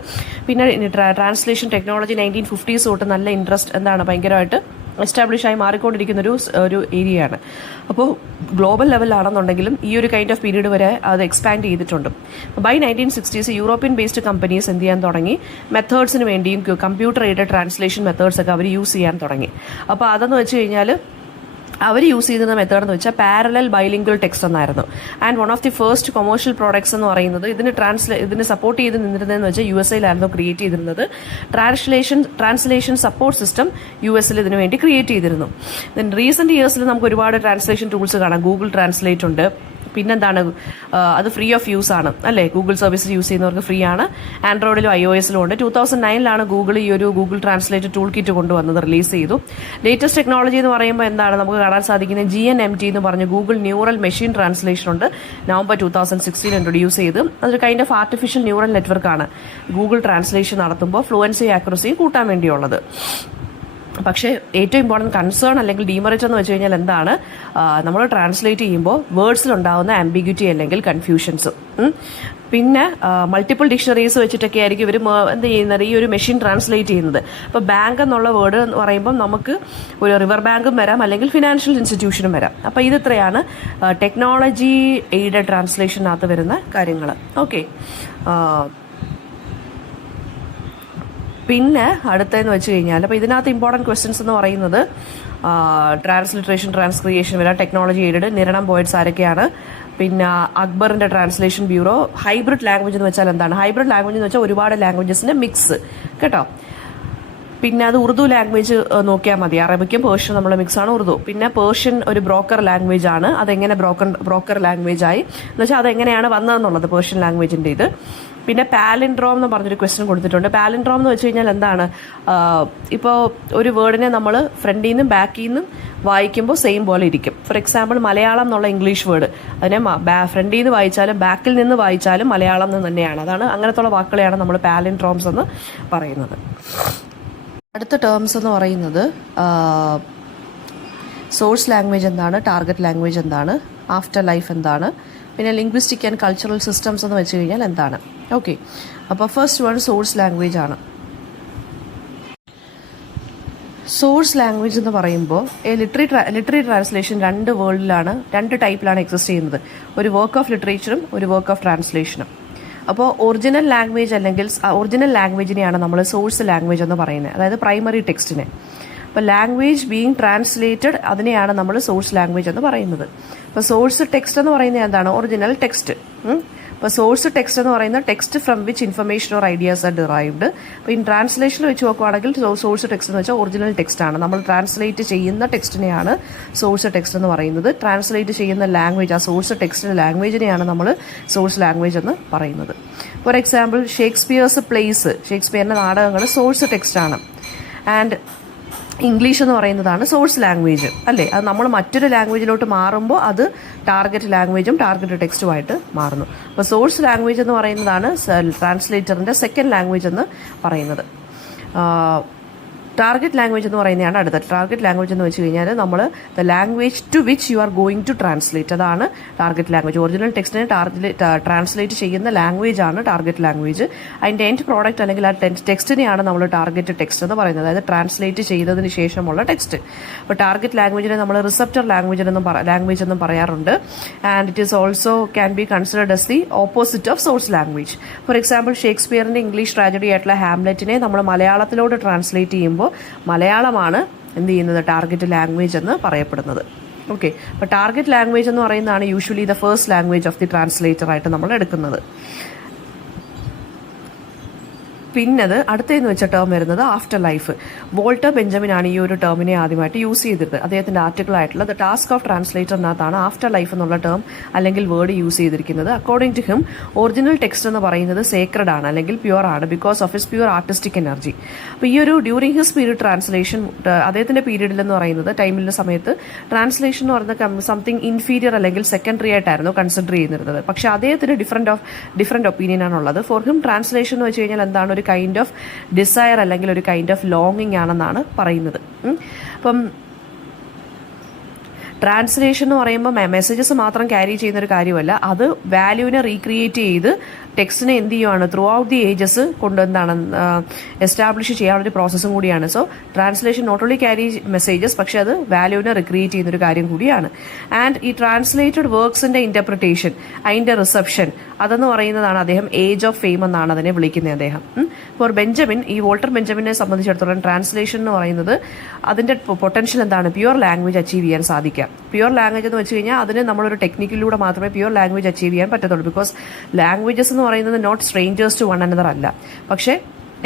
പിന്നെ ട്രാൻസ്ലേഷൻ ടെക്നോളജി 1950s തൊട്ട് നല്ല ഇൻട്രസ്റ്റ് ഭയങ്കരമായിട്ട് എസ്റ്റാബ്ലിഷ് ആയി മാറിക്കൊണ്ടിരിക്കുന്ന ഒരു ഏരിയയാണ്. അപ്പോൾ ഗ്ലോബൽ ലെവലിലാണെന്നുണ്ടെങ്കിലും ഈ ഒരു കൈൻഡ് ഓഫ് പീരീഡ് വരെ അത് എക്സ്പാൻഡ് ചെയ്തിട്ടുണ്ട്. By 1960s European based companies എന്ത് ചെയ്യാൻ തുടങ്ങി, മെത്തേഡ്സിന് വേണ്ടിയും കമ്പ്യൂട്ടർ എയ്ഡഡ് ട്രാൻസ്ലേഷൻ മെത്തേഡ്സ് ഒക്കെ അവർ യൂസ് ചെയ്യാൻ തുടങ്ങി. അപ്പോൾ അതെന്ന് വെച്ച് കഴിഞ്ഞാൽ അവർ യൂസ് ചെയ്തിരുന്ന മെത്തേഡ് എന്ന് വെച്ചാൽ പാരലൽ ബൈലിംഗ്വൽ ടെക്സ്റ്റ് എന്നായിരുന്നു. And one of the first commercial products എന്ന് പറയുന്നത് ഇതിന് സപ്പോർട്ട് ചെയ്ത് നിന്നിരുന്നതെന്ന് വെച്ചാൽ USA ക്രിയേറ്റ് ചെയ്തിരുന്നത്. ട്രാൻസ്ലേഷൻ സപ്പോർട്ട് സിസ്റ്റം US ഇതിനു വേണ്ടി ക്രിയേറ്റ് ചെയ്തിരുന്നു. ദെൻ റീസെന്റ് ഇയേഴ്സിൽ നമുക്ക് ഒരുപാട് ട്രാൻസ്ലേഷൻ ടൂൾസ് കാണാം. ഗൂഗിൾ ട്രാൻസ്ലേറ്റ് ഉണ്ട്. പിന്നെന്താണ്, അത് ഫ്രീ ഓഫ് യൂസ് ആണ് അല്ലേ. ഗൂഗിൾ സർവീസ് യൂസ് ചെയ്യുന്നവർക്ക് ഫ്രീ ആണ്. ആൻഡ്രോയിഡിലും iOSലും ഉണ്ട്. 2009 ഗൂഗിൾ ഈ ഒരു ഗൂഗിൾ ട്രാൻസ്ലേറ്റ് ടൂൾ കിറ്റ് കൊണ്ടുവന്നത്, റിലീസ് ചെയ്തു. ലേറ്റസ്റ്റ് ടെക്നോളജി എന്ന് പറയുമ്പോൾ എന്താണ് നമുക്ക് കാണാൻ സാധിക്കുന്നത്, GNMT എന്ന് പറഞ്ഞ് ഗൂഗിൾ ന്യൂറൽ മെഷീൻ ട്രാൻസ്ലേഷൻ ഉണ്ട്. നവംബർ 2016 ഇൻട്രൊഡ്യൂസ് ചെയ്ത് അതൊരു കൈൻഡ് ഓഫ് ആർട്ടിഫിഷ്യൽ ന്യൂറൽ നെറ്റ്വർക്കാണ് ഗൂഗിൾ ട്രാൻസ്ലേഷൻ നടത്തുമ്പോൾ ഫ്ലുവൻസി ആക്യുറസിയും കൂട്ടാൻ വേണ്ടിയുള്ളത്. പക്ഷേ ഏറ്റവും ഇമ്പോർട്ടൻറ്റ് കൺസേൺ അല്ലെങ്കിൽ ഡീമെറിറ്റ് എന്ന് വെച്ച് കഴിഞ്ഞാൽ എന്താണ്, നമ്മൾ ട്രാൻസ്ലേറ്റ് ചെയ്യുമ്പോൾ വേർഡ്സിലുണ്ടാകുന്ന ആംബിഗ്യൂറ്റി അല്ലെങ്കിൽ കൺഫ്യൂഷൻസ്. പിന്നെ മൾട്ടിപ്പിൾ ഡിക്ഷണറീസ് വെച്ചിട്ടൊക്കെ ആയിരിക്കും ഇവർ എന്ത് ചെയ്യുന്നത്, ഈ ഒരു മെഷീൻ ട്രാൻസ്ലേറ്റ് ചെയ്യുന്നത്. അപ്പോൾ ബാങ്ക് എന്നുള്ള വേർഡ് എന്ന് പറയുമ്പോൾ നമുക്ക് ഒരു റിവർ ബാങ്കും വരാം, അല്ലെങ്കിൽ ഫിനാൻഷ്യൽ ഇൻസ്റ്റിറ്റ്യൂഷനും വരാം. അപ്പോൾ ഇത്രയാണ് ടെക്നോളജി എയ്ഡഡ് ട്രാൻസ്ലേഷനകത്ത് വരുന്ന കാര്യങ്ങൾ. ഓക്കെ, പിന്നെ അടുത്തതെന്ന് വെച്ച് കഴിഞ്ഞാൽ അപ്പോൾ ഇതിനകത്ത് ഇമ്പോർട്ടൻറ്റ് ക്വസ്റ്റ്യൻസ് എന്ന് പറയുന്നത് ട്രാൻസ്ലിട്രേഷൻ, ട്രാൻസ്ക്രിയേഷൻ വരാം, ടെക്നോളജി എയ്ഡഡ്, നിരണം പോയിറ്റ്സ് ആരൊക്കെയാണ്, പിന്നെ അക്ബറിൻ്റെ ട്രാൻസ്ലേഷൻ ബ്യൂറോ. ഹൈബ്രിഡ് ലാംഗ്വേജ് എന്ന് വെച്ചാൽ എന്താണ്, ഹൈബ്രിഡ് ലാംഗ്വേജ് എന്ന് വെച്ചാൽ ഒരുപാട് ലാംഗ്വേജസിൻ്റെ മിക്സ് കേട്ടോ. പിന്നെ അത് ഉറുദു ലാംഗ്വേജ് നോക്കിയാൽ മതി. അറബിക്കും പേർഷ്യൻ നമ്മൾ മിക്സാണ് ഉറുദു. പിന്നെ പേർഷ്യൻ ഒരു ബ്രോക്കർ ലാംഗ്വേജ് ആണ്. അതെങ്ങനെ ബ്രോക്കർ ലാംഗ്വേജ് ആയി എന്ന് വെച്ചാൽ അതെങ്ങനെയാണ് വന്നതെന്നുള്ളത് പേർഷ്യൻ ലാംഗ്വേജിൻ്റെ ഇത്. പിന്നെ പാലിൻഡ്രോം എന്ന് പറഞ്ഞൊരു ക്വസ്റ്റ്യൻ കൊടുത്തിട്ടുണ്ട്. പാലിൻഡ്രോം എന്ന് വെച്ച് കഴിഞ്ഞാൽ എന്താണ്, ഇപ്പോൾ ഒരു വേർഡിനെ നമ്മൾ ഫ്രണ്ടിൽ നിന്നും ബാക്കിൽ നിന്നും വായിക്കുമ്പോൾ സെയിം പോലെ ഇരിക്കും. ഫോർ എക്സാമ്പിൾ മലയാളം എന്നുള്ള ഇംഗ്ലീഷ് വേർഡ് അതിനെ ഫ്രണ്ടിൽ നിന്ന് വായിച്ചാലും ബാക്കിൽ നിന്ന് വായിച്ചാലും മലയാളം എന്ന് തന്നെയാണ്. അതാണ് അങ്ങനത്തുള്ള വാക്കുകളെയാണ് നമ്മൾ പാലിൻഡ്രോംസ് എന്ന് പറയുന്നത്. അടുത്ത ടേംസ് എന്ന് പറയുന്നത് സോഴ്സ് ലാംഗ്വേജ് എന്താണ്, ടാർഗറ്റ് ലാംഗ്വേജ് എന്താണ്, ആഫ്റ്റർ ലൈഫ് എന്താണ്, പിന്നെ ലിംഗ്വിസ്റ്റിക് ആൻഡ് കൾച്ചറൽ സിസ്റ്റംസ് എന്ന് വെച്ച് കഴിഞ്ഞാൽ എന്താണ്. ഓക്കെ, അപ്പോൾ ഫസ്റ്റ് വൺ സോഴ്സ് ലാംഗ്വേജ് ആണ്. സോഴ്സ് ലാംഗ്വേജ് എന്ന് പറയുമ്പോൾ ലിറ്റററി ട്രാൻസ്ലേഷൻ രണ്ട് ടൈപ്പിലാണ് എക്സിസ്റ്റ് ചെയ്യുന്നത്. ഒരു വർക്ക് ഓഫ് ലിറ്ററേച്ചറും ഒരു വർക്ക് ഓഫ് ട്രാൻസ്ലേഷനും. അപ്പോൾ ഒറിജിനൽ ലാംഗ്വേജിനെയാണ് നമ്മൾ സോഴ്സ് ലാംഗ്വേജ് എന്ന് പറയുന്നത്, അതായത് പ്രൈമറി ടെക്സ്റ്റിനെ. അപ്പോൾ ലാംഗ്വേജ് ബീങ് ട്രാൻസ്ലേറ്റഡ് അതിനെയാണ് നമ്മൾ സോഴ്സ് ലാംഗ്വേജ് എന്ന് പറയുന്നത്. അപ്പോൾ സോഴ്സ് ടെക്സ്റ്റ് എന്ന് പറയുന്നത് എന്താണ്, ഒറിജിനൽ ടെക്സ്റ്റ്. അപ്പോൾ സോഴ്സ് ടെക്സ്റ്റ് എന്ന് പറയുന്ന text from which information or ideas are derived. അപ്പോൾ ഇൻ ട്രാൻസ്ലേഷനിൽ വെച്ച് നോക്കുകയാണെങ്കിൽ സോഴ്സ് ടെക്സ്റ്റ് എന്ന് വെച്ചാൽ ഒറിജിനൽ ടെക്സ്റ്റ് ആണ്. നമ്മൾ ട്രാൻസ്ലേറ്റ് ചെയ്യുന്ന ടെക്സ്റ്റിനെയാണ് സോഴ്സ് ടെക്സ്റ്റ് എന്ന് പറയുന്നത്. ട്രാൻസ്ലേറ്റ് ചെയ്യുന്ന ലാംഗ്വേജ്, ആ സോഴ്സ് ടെക്സ്റ്റിൻ്റെ ലാംഗ്വേജിനെയാണ് നമ്മൾ സോഴ്സ് ലാംഗ്വേജ് എന്ന് പറയുന്നത്. ഫോർ എക്സാമ്പിൾ ഷേക്സ്പിയറിൻ്റെ നാടകങ്ങൾ സോഴ്സ് ടെക്സ്റ്റ് ആണ്. ആൻഡ് ഇംഗ്ലീഷ് എന്ന് പറയുന്നതാണ് സോഴ്സ് ലാംഗ്വേജ് അല്ലേ. അത് നമ്മൾ മറ്റൊരു ലാംഗ്വേജിലോട്ട് മാറുമ്പോൾ അത് ടാർഗറ്റ് ലാംഗ്വേജും ടാർഗറ്റ് ടെക്സ്റ്റുമായിട്ട് മാറുന്നു. അപ്പോൾ സോഴ്സ് ലാംഗ്വേജ് എന്ന് പറയുന്നതാണ് ട്രാൻസ്ലേറ്ററിൻ്റെ സെക്കൻഡ് ലാംഗ്വേജ് എന്ന് പറയുന്നത്. ടാർഗറ്റ് ലാംഗ്വേജ് എന്ന് പറയുന്നതാണ് അടുത്ത. ടാർഗറ്റ് ലാംഗ്വേജ് എന്ന് വെച്ച് കഴിഞ്ഞാൽ നമ്മൾ the language to which you are going to translate, അതാണ് ടാർഗറ്റ് ലാംഗ്വേജ്. ഒറിജിനൽ ടെക്സ്റ്റിനെ ട്രാൻസ്ലേറ്റ് ചെയ്യുന്ന ലാംഗ്വേജ് ആണ് ടാർഗറ്റ് ലാംഗ്വേജ്. അതിൻ്റെ എൻഡ് പ്രോഡക്റ്റ് അല്ലെങ്കിൽ ആ ടെക്സ്റ്റിനെയാണ് നമ്മൾ ടാർഗറ്റ് ടെക്സ്റ്റ് എന്ന് പറയുന്നത്, അതായത് ട്രാൻസ്ലേറ്റ് ചെയ്തതിന് ശേഷമുള്ള ടെക്സ്റ്റ്. അപ്പോൾ ടാർഗറ്റ് ലാംഗ്വേജിനെ നമ്മൾ റിസപ്റ്റർ ലാംഗ്വേജ് എന്നും പറയാറുണ്ട്. And it is also can be considered as the opposite of source language. For example ഷേക്സ്പിയറിൻ്റെ ഇംഗ്ലീഷ് ട്രാജഡി ആയിട്ടുള്ള ഹാംലെറ്റിനെ നമ്മൾ മലയാളത്തിലോട്ട് ട്രാൻസ്ലേറ്റ് ചെയ്യുമ്പോൾ മലയാളമാണ് എന്ത് ചെയ്യുന്നത്, ടാർഗറ്റ് ലാംഗ്വേജ് എന്ന് പറയപ്പെടുന്നത്. ഓക്കെ, അപ്പോൾ ടാർഗറ്റ് ലാംഗ്വേജ് എന്ന് പറയുന്നതാണ് usually the first language of the translator ആയിട്ട് നമ്മൾ എടുക്കുന്നത്. പിന്നത് അടുത്തതെന്ന് വെച്ച ടേം വരുന്നത് ആഫ്റ്റർ ലൈഫ്. വോൾട്ടർ ബെഞ്ചമിൻ ആണ് ഈ ഒരു ടേമിനെ ആദ്യമായിട്ട് യൂസ് ചെയ്തിരുന്നത്. അദ്ദേഹത്തിൻ്റെ ആർട്ടിക്കിൾ ആയിട്ടുള്ള ദ ടാസ്ക് ഓഫ് ട്രാൻസ്ലേറ്ററിനകത്താണ് ആഫ്റ്റർ ലൈഫ് എന്നുള്ള ടേം അല്ലെങ്കിൽ വേർഡ് യൂസ് ചെയ്തിരിക്കുന്നത്. According to him original text എന്ന് പറയുന്നത് സേക്രഡ് ആണ് അല്ലെങ്കിൽ പ്യുവർ ആണ് because of his pure artistic energy. അപ്പോൾ ഈ ഒരു ഡ്യൂറിംഗ് ഹിസ് പീരീഡ് ട്രാൻസ്ലേഷൻ, അദ്ദേഹത്തിൻ്റെ പീരീഡിൽ എന്ന് പറയുന്നത് ടൈമിൻ്റെ സമയത്ത് ട്രാൻസ്ലേഷൻ എന്ന് പറയുന്നത് സംതിങ് ഇൻഫീരിയർ അല്ലെങ്കിൽ സെക്കൻഡറി ആയിട്ടായിരുന്നു കൺസിഡർ ചെയ്യുന്നിരുന്നത്. പക്ഷേ അദ്ദേഹത്തിന് ഡിഫറെൻറ്റ് ഒപ്പീനിയൻ ആണുള്ളത്. ഫോർ ഹിം ട്രാൻസ്ലേഷൻ എന്ന് വെച്ച് കഴിഞ്ഞാൽ എന്താണ്, ഒരു കൈൻഡ് ഓഫ് ഡിസയർ അല്ലെങ്കിൽ ഒരു കൈൻഡ് ഓഫ് ലോങ്ങിങ് ആണെന്നാണ് പറയുന്നത്. അപ്പം ട്രാൻസ്ലേഷൻ എന്ന് പറയുമ്പോൾ മെസ്സേജസ് മാത്രം ക്യാരി ചെയ്യുന്ന ഒരു കാര്യമല്ല, അത് വാല്യൂവിനെ റീക്രിയേറ്റ് ചെയ്ത് ടെക്സ്റ്റിനെ എന്ത് ചെയ്യുവാണ്, ത്രൂ ഔട്ട് ദി ഏജസ് കൊണ്ട് എന്താണ് എസ്റ്റാബ്ലിഷ് ചെയ്യാനുള്ളൊരു പ്രോസസ്സും കൂടിയാണ്. So translation not only carry messages, പക്ഷേ അത് വാല്യൂവിനെ റിക്രിയേറ്റ് ചെയ്യുന്നൊരു കാര്യം കൂടിയാണ്. ആൻഡ് ഈ ട്രാൻസ്ലേറ്റഡ് വർക്ക്സിൻ്റെ ഇൻ്റർപ്രിട്ടേഷൻ, അതിൻ്റെ റിസപ്ഷൻ, അതെന്ന് പറയുന്നതാണ് അദ്ദേഹം ഏജ് ഓഫ് ഫെയിം എന്നാണ് അതിനെ വിളിക്കുന്നത് അദ്ദേഹം. ഫോർ ബെഞ്ചമിൻ, ഈ വോൾട്ടർ ബെഞ്ചമിനെ സംബന്ധിച്ചിടത്തോളം ട്രാൻസ്ലേഷൻ എന്ന് പറയുന്നത് അതിൻ്റെ പൊട്ടൻഷ്യൽ എന്താണ്, പ്യുവർ ലാംഗ്വേജ് അച്ചീവ് ചെയ്യാൻ സാധിക്കുക. പ്യുവർ ലാംഗ്വേജ് എന്ന് വെച്ച് കഴിഞ്ഞാൽ അതിന് നമ്മളൊരു ടെക്നിക്കിലൂടെ മാത്രമേ പ്യുവർ ലാംഗ്വേജ് അച്ചീവ് ചെയ്യാൻ പറ്റത്തുള്ളൂ. ബിക്കോസ് ലാംഗ്വേജസ് എന്ന് പറയുന്നത് not strangers to one another അല്ല, പക്ഷേ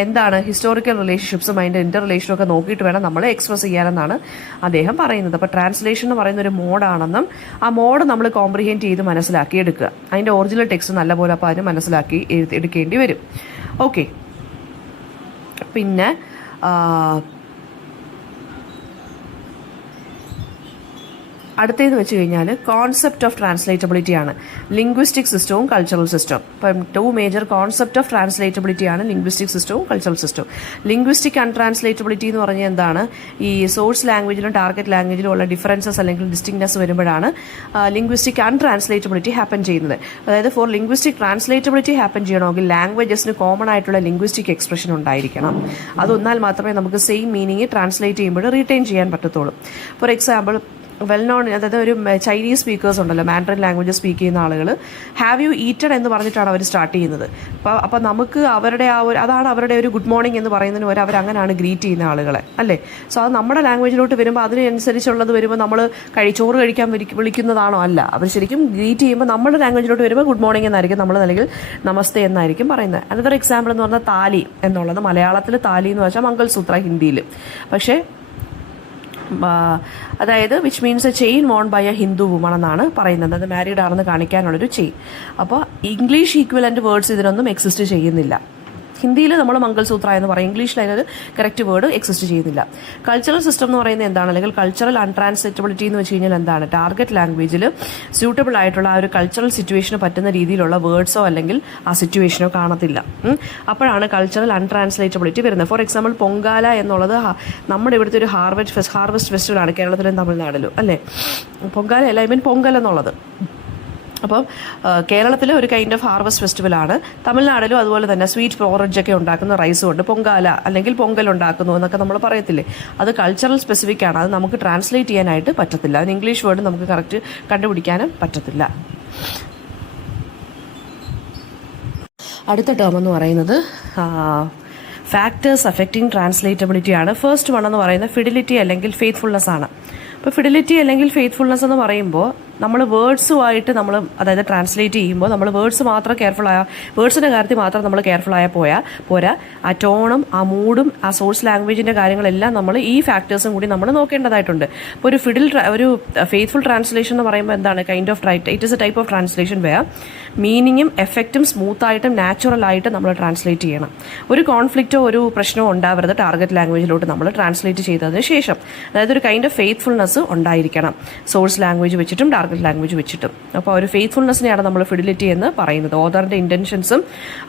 എന്താണ് ഹിസ്റ്റോറിക്കൽ റിലേഷൻഷിപ്സും അതിൻ്റെ ഇന്റർ റിലേഷനും ഒക്കെ നോക്കിയിട്ട് വേണം നമ്മൾ എക്സ്പ്രസ് ചെയ്യാനെന്നാണ് അദ്ദേഹം പറയുന്നത്. അപ്പോൾ ട്രാൻസ്ലേഷൻ എന്ന് പറയുന്ന ഒരു മോഡാണെന്നും ആ മോഡ് നമ്മൾ കോംപ്രിഹെൻഡ് ചെയ്ത് മനസ്സിലാക്കി എടുക്കുക. അതിൻ്റെ ഒറിജിനൽ ടെക്സ്റ്റ് നല്ലപോലെ അപ്പോൾ അതിന് മനസ്സിലാക്കി എടുക്കേണ്ടി വരും. ഓക്കെ, പിന്നെ അടുത്തതെന്ന് വെച്ച് കഴിഞ്ഞാൽ കോൺസെപ്റ്റ് ഓഫ് ട്രാൻസ്ലേറ്റബിലിറ്റി ആണ്. ലിംഗ്വിസ്റ്റിക് സിസ്റ്റവും കൾച്ചറൽ സിസ്റ്റവും. ഇപ്പം 2 മേജർ കോൺസെപ്റ്റ് ഓഫ് ട്രാൻസ്ലേറ്റബിലിറ്റി ആണ് ലിംഗ്വിസ്റ്റിക് സിസ്റ്റവും കൾച്ചറൽ സിസ്റ്റവും. ലിംഗ്വിസ്റ്റിക് അൺട്രാൻസ്ലേറ്റബിലിറ്റി എന്ന് പറഞ്ഞാൽ എന്താണ്, ഈ സോഴ്സ് ലാംഗ്വേജിലും ടാർഗറ്റ് ലാംഗ്വേജിലും ഉള്ള ഡിഫറൻസസ് അല്ലെങ്കിൽ ഡിസ്റ്റിങ്നെസ് വരുമ്പോഴാണ് ലിംഗ്വിസ്റ്റിക് അൺട്രാൻസ്ലേറ്റബിലിറ്റി ഹാപ്പൻ ചെയ്യുന്നത്. അതായത് ഫോർ ലിംഗ്വിസ്റ്റിക് ട്രാൻസ്ലേറ്റബിലിറ്റി ഹാപ്പൻ ചെയ്യണമെങ്കിൽ ലാംഗ്വേജസിന് കോമൺ ആയിട്ടുള്ള ലിംഗ്വിസ്റ്റിക് എക്സ്പ്രഷൻ ഉണ്ടായിരിക്കണം. അതൊന്നാൽ മാത്രമേ നമുക്ക് സെയിം മീനിങ് ട്രാൻസ്ലേറ്റ് ചെയ്യുമ്പോൾ റീറ്റെയിൻ ചെയ്യാൻ പറ്റത്തുള്ളൂ. ഫോർ എക്സാമ്പിൾ വെൽ നോൺ, അതായത് ഒരു ചൈനീസ് സ്പീക്കേഴ്സ് ഉണ്ടല്ലോ, മാൻഡറിൻ ലാംഗ്വേജ് സ്പീക്ക് ചെയ്യുന്ന ആളുകൾ ഹാവ് യു ഈറ്റൺ എന്ന് പറഞ്ഞിട്ടാണ് അവർ സ്റ്റാർട്ട് ചെയ്യുന്നത്. അപ്പോൾ നമുക്ക് അവരുടെ അതാണ് അവരുടെ ഒരു ഗുഡ് മോർണിംഗ് എന്ന് പറയുന്നതിന് വരെ അവരങ്ങനെയാണ് ഗ്രീറ്റ് ചെയ്യുന്ന ആളുകളെ, അല്ലേ? സോ അത് നമ്മുടെ ലാംഗ്വേജിലോട്ട് വരുമ്പോൾ അതിനനുസരിച്ചുള്ളത് വരുമ്പോൾ നമ്മൾ ചോറ് കഴിക്കാൻ വിളിക്കുന്നതാണോ? അല്ല. അവർ ശരിക്കും ഗ്രീറ്റ് ചെയ്യുമ്പോൾ നമ്മുടെ ലാംഗ്വേജിലോട്ട് വരുമ്പോൾ ഗുഡ് മോർണിംഗ് എന്നായിരിക്കും നമ്മൾ, അല്ലെങ്കിൽ നമസ്തേ എന്നായിരിക്കും പറയുന്നത്. അനദർ എക്സാമ്പിൾ എന്ന് പറഞ്ഞാൽ താലി എന്നുള്ളത്, മലയാളത്തിൽ താലി എന്ന് വെച്ചാൽ മംഗൾസൂത്ര ഹിന്ദിയിൽ, പക്ഷേ അതായത് which means a chain worn by a Hindu woman എന്നാണ് പറയുന്നത്. അത് മാരീഡ് ആണെന്ന് കാണിക്കാനുള്ളൊരു ചെയിൻ. അപ്പോൾ ഇംഗ്ലീഷ് ഈക്വലൻ്റ് വേർഡ്സ് ഇതിനൊന്നും എക്സിസ്റ്റ് ചെയ്യുന്നില്ല. ഹിന്ദിയിൽ നമ്മൾ മംഗൾസൂത്ര എന്ന് പറയും, ഇംഗ്ലീഷിൽ അതിനൊരു കറക്റ്റ് വേർഡ് എക്സിസ്റ്റ് ചെയ്യുന്നില്ല. കൾച്ചറൽ സിസ്റ്റം എന്ന് പറയുന്നത് എന്താണ്, അല്ലെങ്കിൽ കൾച്ചറൽ അൺട്രാൻസ്ലേറ്റബിലിറ്റി എന്ന് വെച്ച് കഴിഞ്ഞാൽ എന്താണ്? ടാർഗറ്റ് ലാംഗ്വേജിൽ സ്യൂട്ടബിൾ ആയിട്ടുള്ള ആ ഒരു കൾച്ചറൽ സിറ്റുവേഷന് പറ്റുന്ന രീതിയിലുള്ള വേർഡ്സോ അല്ലെങ്കിൽ ആ സിറ്റുവേഷനോ കാണത്തില്ല. അപ്പോഴാണ് കൾച്ചറൽ അൺട്രാൻസ്ലേറ്റബിലിറ്റി വരുന്നത്. ഫോർ എക്സാമ്പിൾ, പൊങ്കാല എന്നുള്ളത് നമ്മുടെ ഇവിടുത്തെ ഒരു ഹാർവെസ്റ്റ് ഫെസ്റ്റിവലാണ്, കേരളത്തിലും തമിഴ്നാട്ടിലും, അല്ലേ? പൊങ്കാല അല്ല, ഐ മീൻ പൊങ്കൽ എന്നുള്ളത്. അപ്പം കേരളത്തിൽ ഒരു കൈൻഡ് ഓഫ് ഹാർവസ്റ്റ് ഫെസ്റ്റിവലാണ്. തമിഴ്നാട്ടിലും അതുപോലെ തന്നെ സ്വീറ്റ് പോറഡ്ജൊക്കെ ഉണ്ടാക്കുന്ന റൈസ് കൊണ്ട് പൊങ്കാല അല്ലെങ്കിൽ പൊങ്കൽ ഉണ്ടാക്കുന്നു എന്നൊക്കെ നമ്മൾ പറയത്തില്ലേ. അത് കൾച്ചറൽ സ്പെസിഫിക് ആണ്. അത് നമുക്ക് ട്രാൻസ്ലേറ്റ് ചെയ്യാനായിട്ട് പറ്റത്തില്ല. അതിന് ഇംഗ്ലീഷ് വേർഡ് നമുക്ക് കറക്റ്റ് കണ്ടുപിടിക്കാനും പറ്റത്തില്ല. അടുത്ത ടേം എന്ന് പറയുന്നത് ഫാക്ടേഴ്സ് അഫക്റ്റിംഗ് ട്രാൻസ്ലേറ്റബിലിറ്റി ആണ്. ഫസ്റ്റ് വൺ എന്ന് പറയുന്നത് ഫിഡിലിറ്റി അല്ലെങ്കിൽ ഫെയ്ത്ത്ഫുൾനെസ് ആണ്. ഇപ്പോൾ ഫിഡിലിറ്റി അല്ലെങ്കിൽ ഫെയ്ത്ത്ഫുൾനെസ് എന്ന് പറയുമ്പോൾ നമ്മൾ വേർഡ്സുമായിട്ട് അതായത് ട്രാൻസ്ലേറ്റ് ചെയ്യുമ്പോൾ നമ്മൾ വേർഡ്സിൻ്റെ കാര്യത്തിൽ മാത്രം നമ്മൾ കെയർഫുള്ളായാൽ പോരാ. ആ ടോണും ആ മൂഡും ആ സോഴ്സ് ലാംഗ്വേജിൻ്റെ കാര്യങ്ങളെല്ലാം നമ്മൾ ഈ ഫാക്ടേഴ്സും കൂടി നമ്മൾ നോക്കേണ്ടതായിട്ടുണ്ട്. ഇപ്പോൾ ഒരു ഫെയ്ത്ത്ഫുൾ ട്രാൻസ്ലേഷൻ എന്ന് പറയുമ്പോൾ എന്താണ്? Kind of it is a type of translation where മീനിങ്ങും എഫക്റ്റും സ്മൂത്തായിട്ടും നാച്ചുറലായിട്ട് നമ്മൾ ട്രാൻസ്ലേറ്റ് ചെയ്യണം. ഒരു കോൺഫ്ലിക്റ്റോ ഒരു പ്രശ്നമോ ഉണ്ടാവരുത് ടാർഗറ്റ് ലാംഗ്വേജിലോട്ട് നമ്മൾ ട്രാൻസ്ലേറ്റ് ചെയ്തതിന് ശേഷം. അതായത് ഒരു കൈൻഡ് ഓഫ് ഫെയ്ത്ത്ഫുൾനെസ് ഉണ്ടായിരിക്കണം സോഴ്സ് ലാംഗ്വേജ് വെച്ചിട്ടും ലാംഗ്വേജ് വെച്ചിട്ടും. അപ്പോൾ ഒരു ഫെയ്ത്ത്ഫുൾനെസ്സിനെയാണ് നമ്മൾ ഫിഡിലിറ്റി എന്ന് പറയുന്നത്. ഓതറിന്റെ ഇന്റൻഷൻസും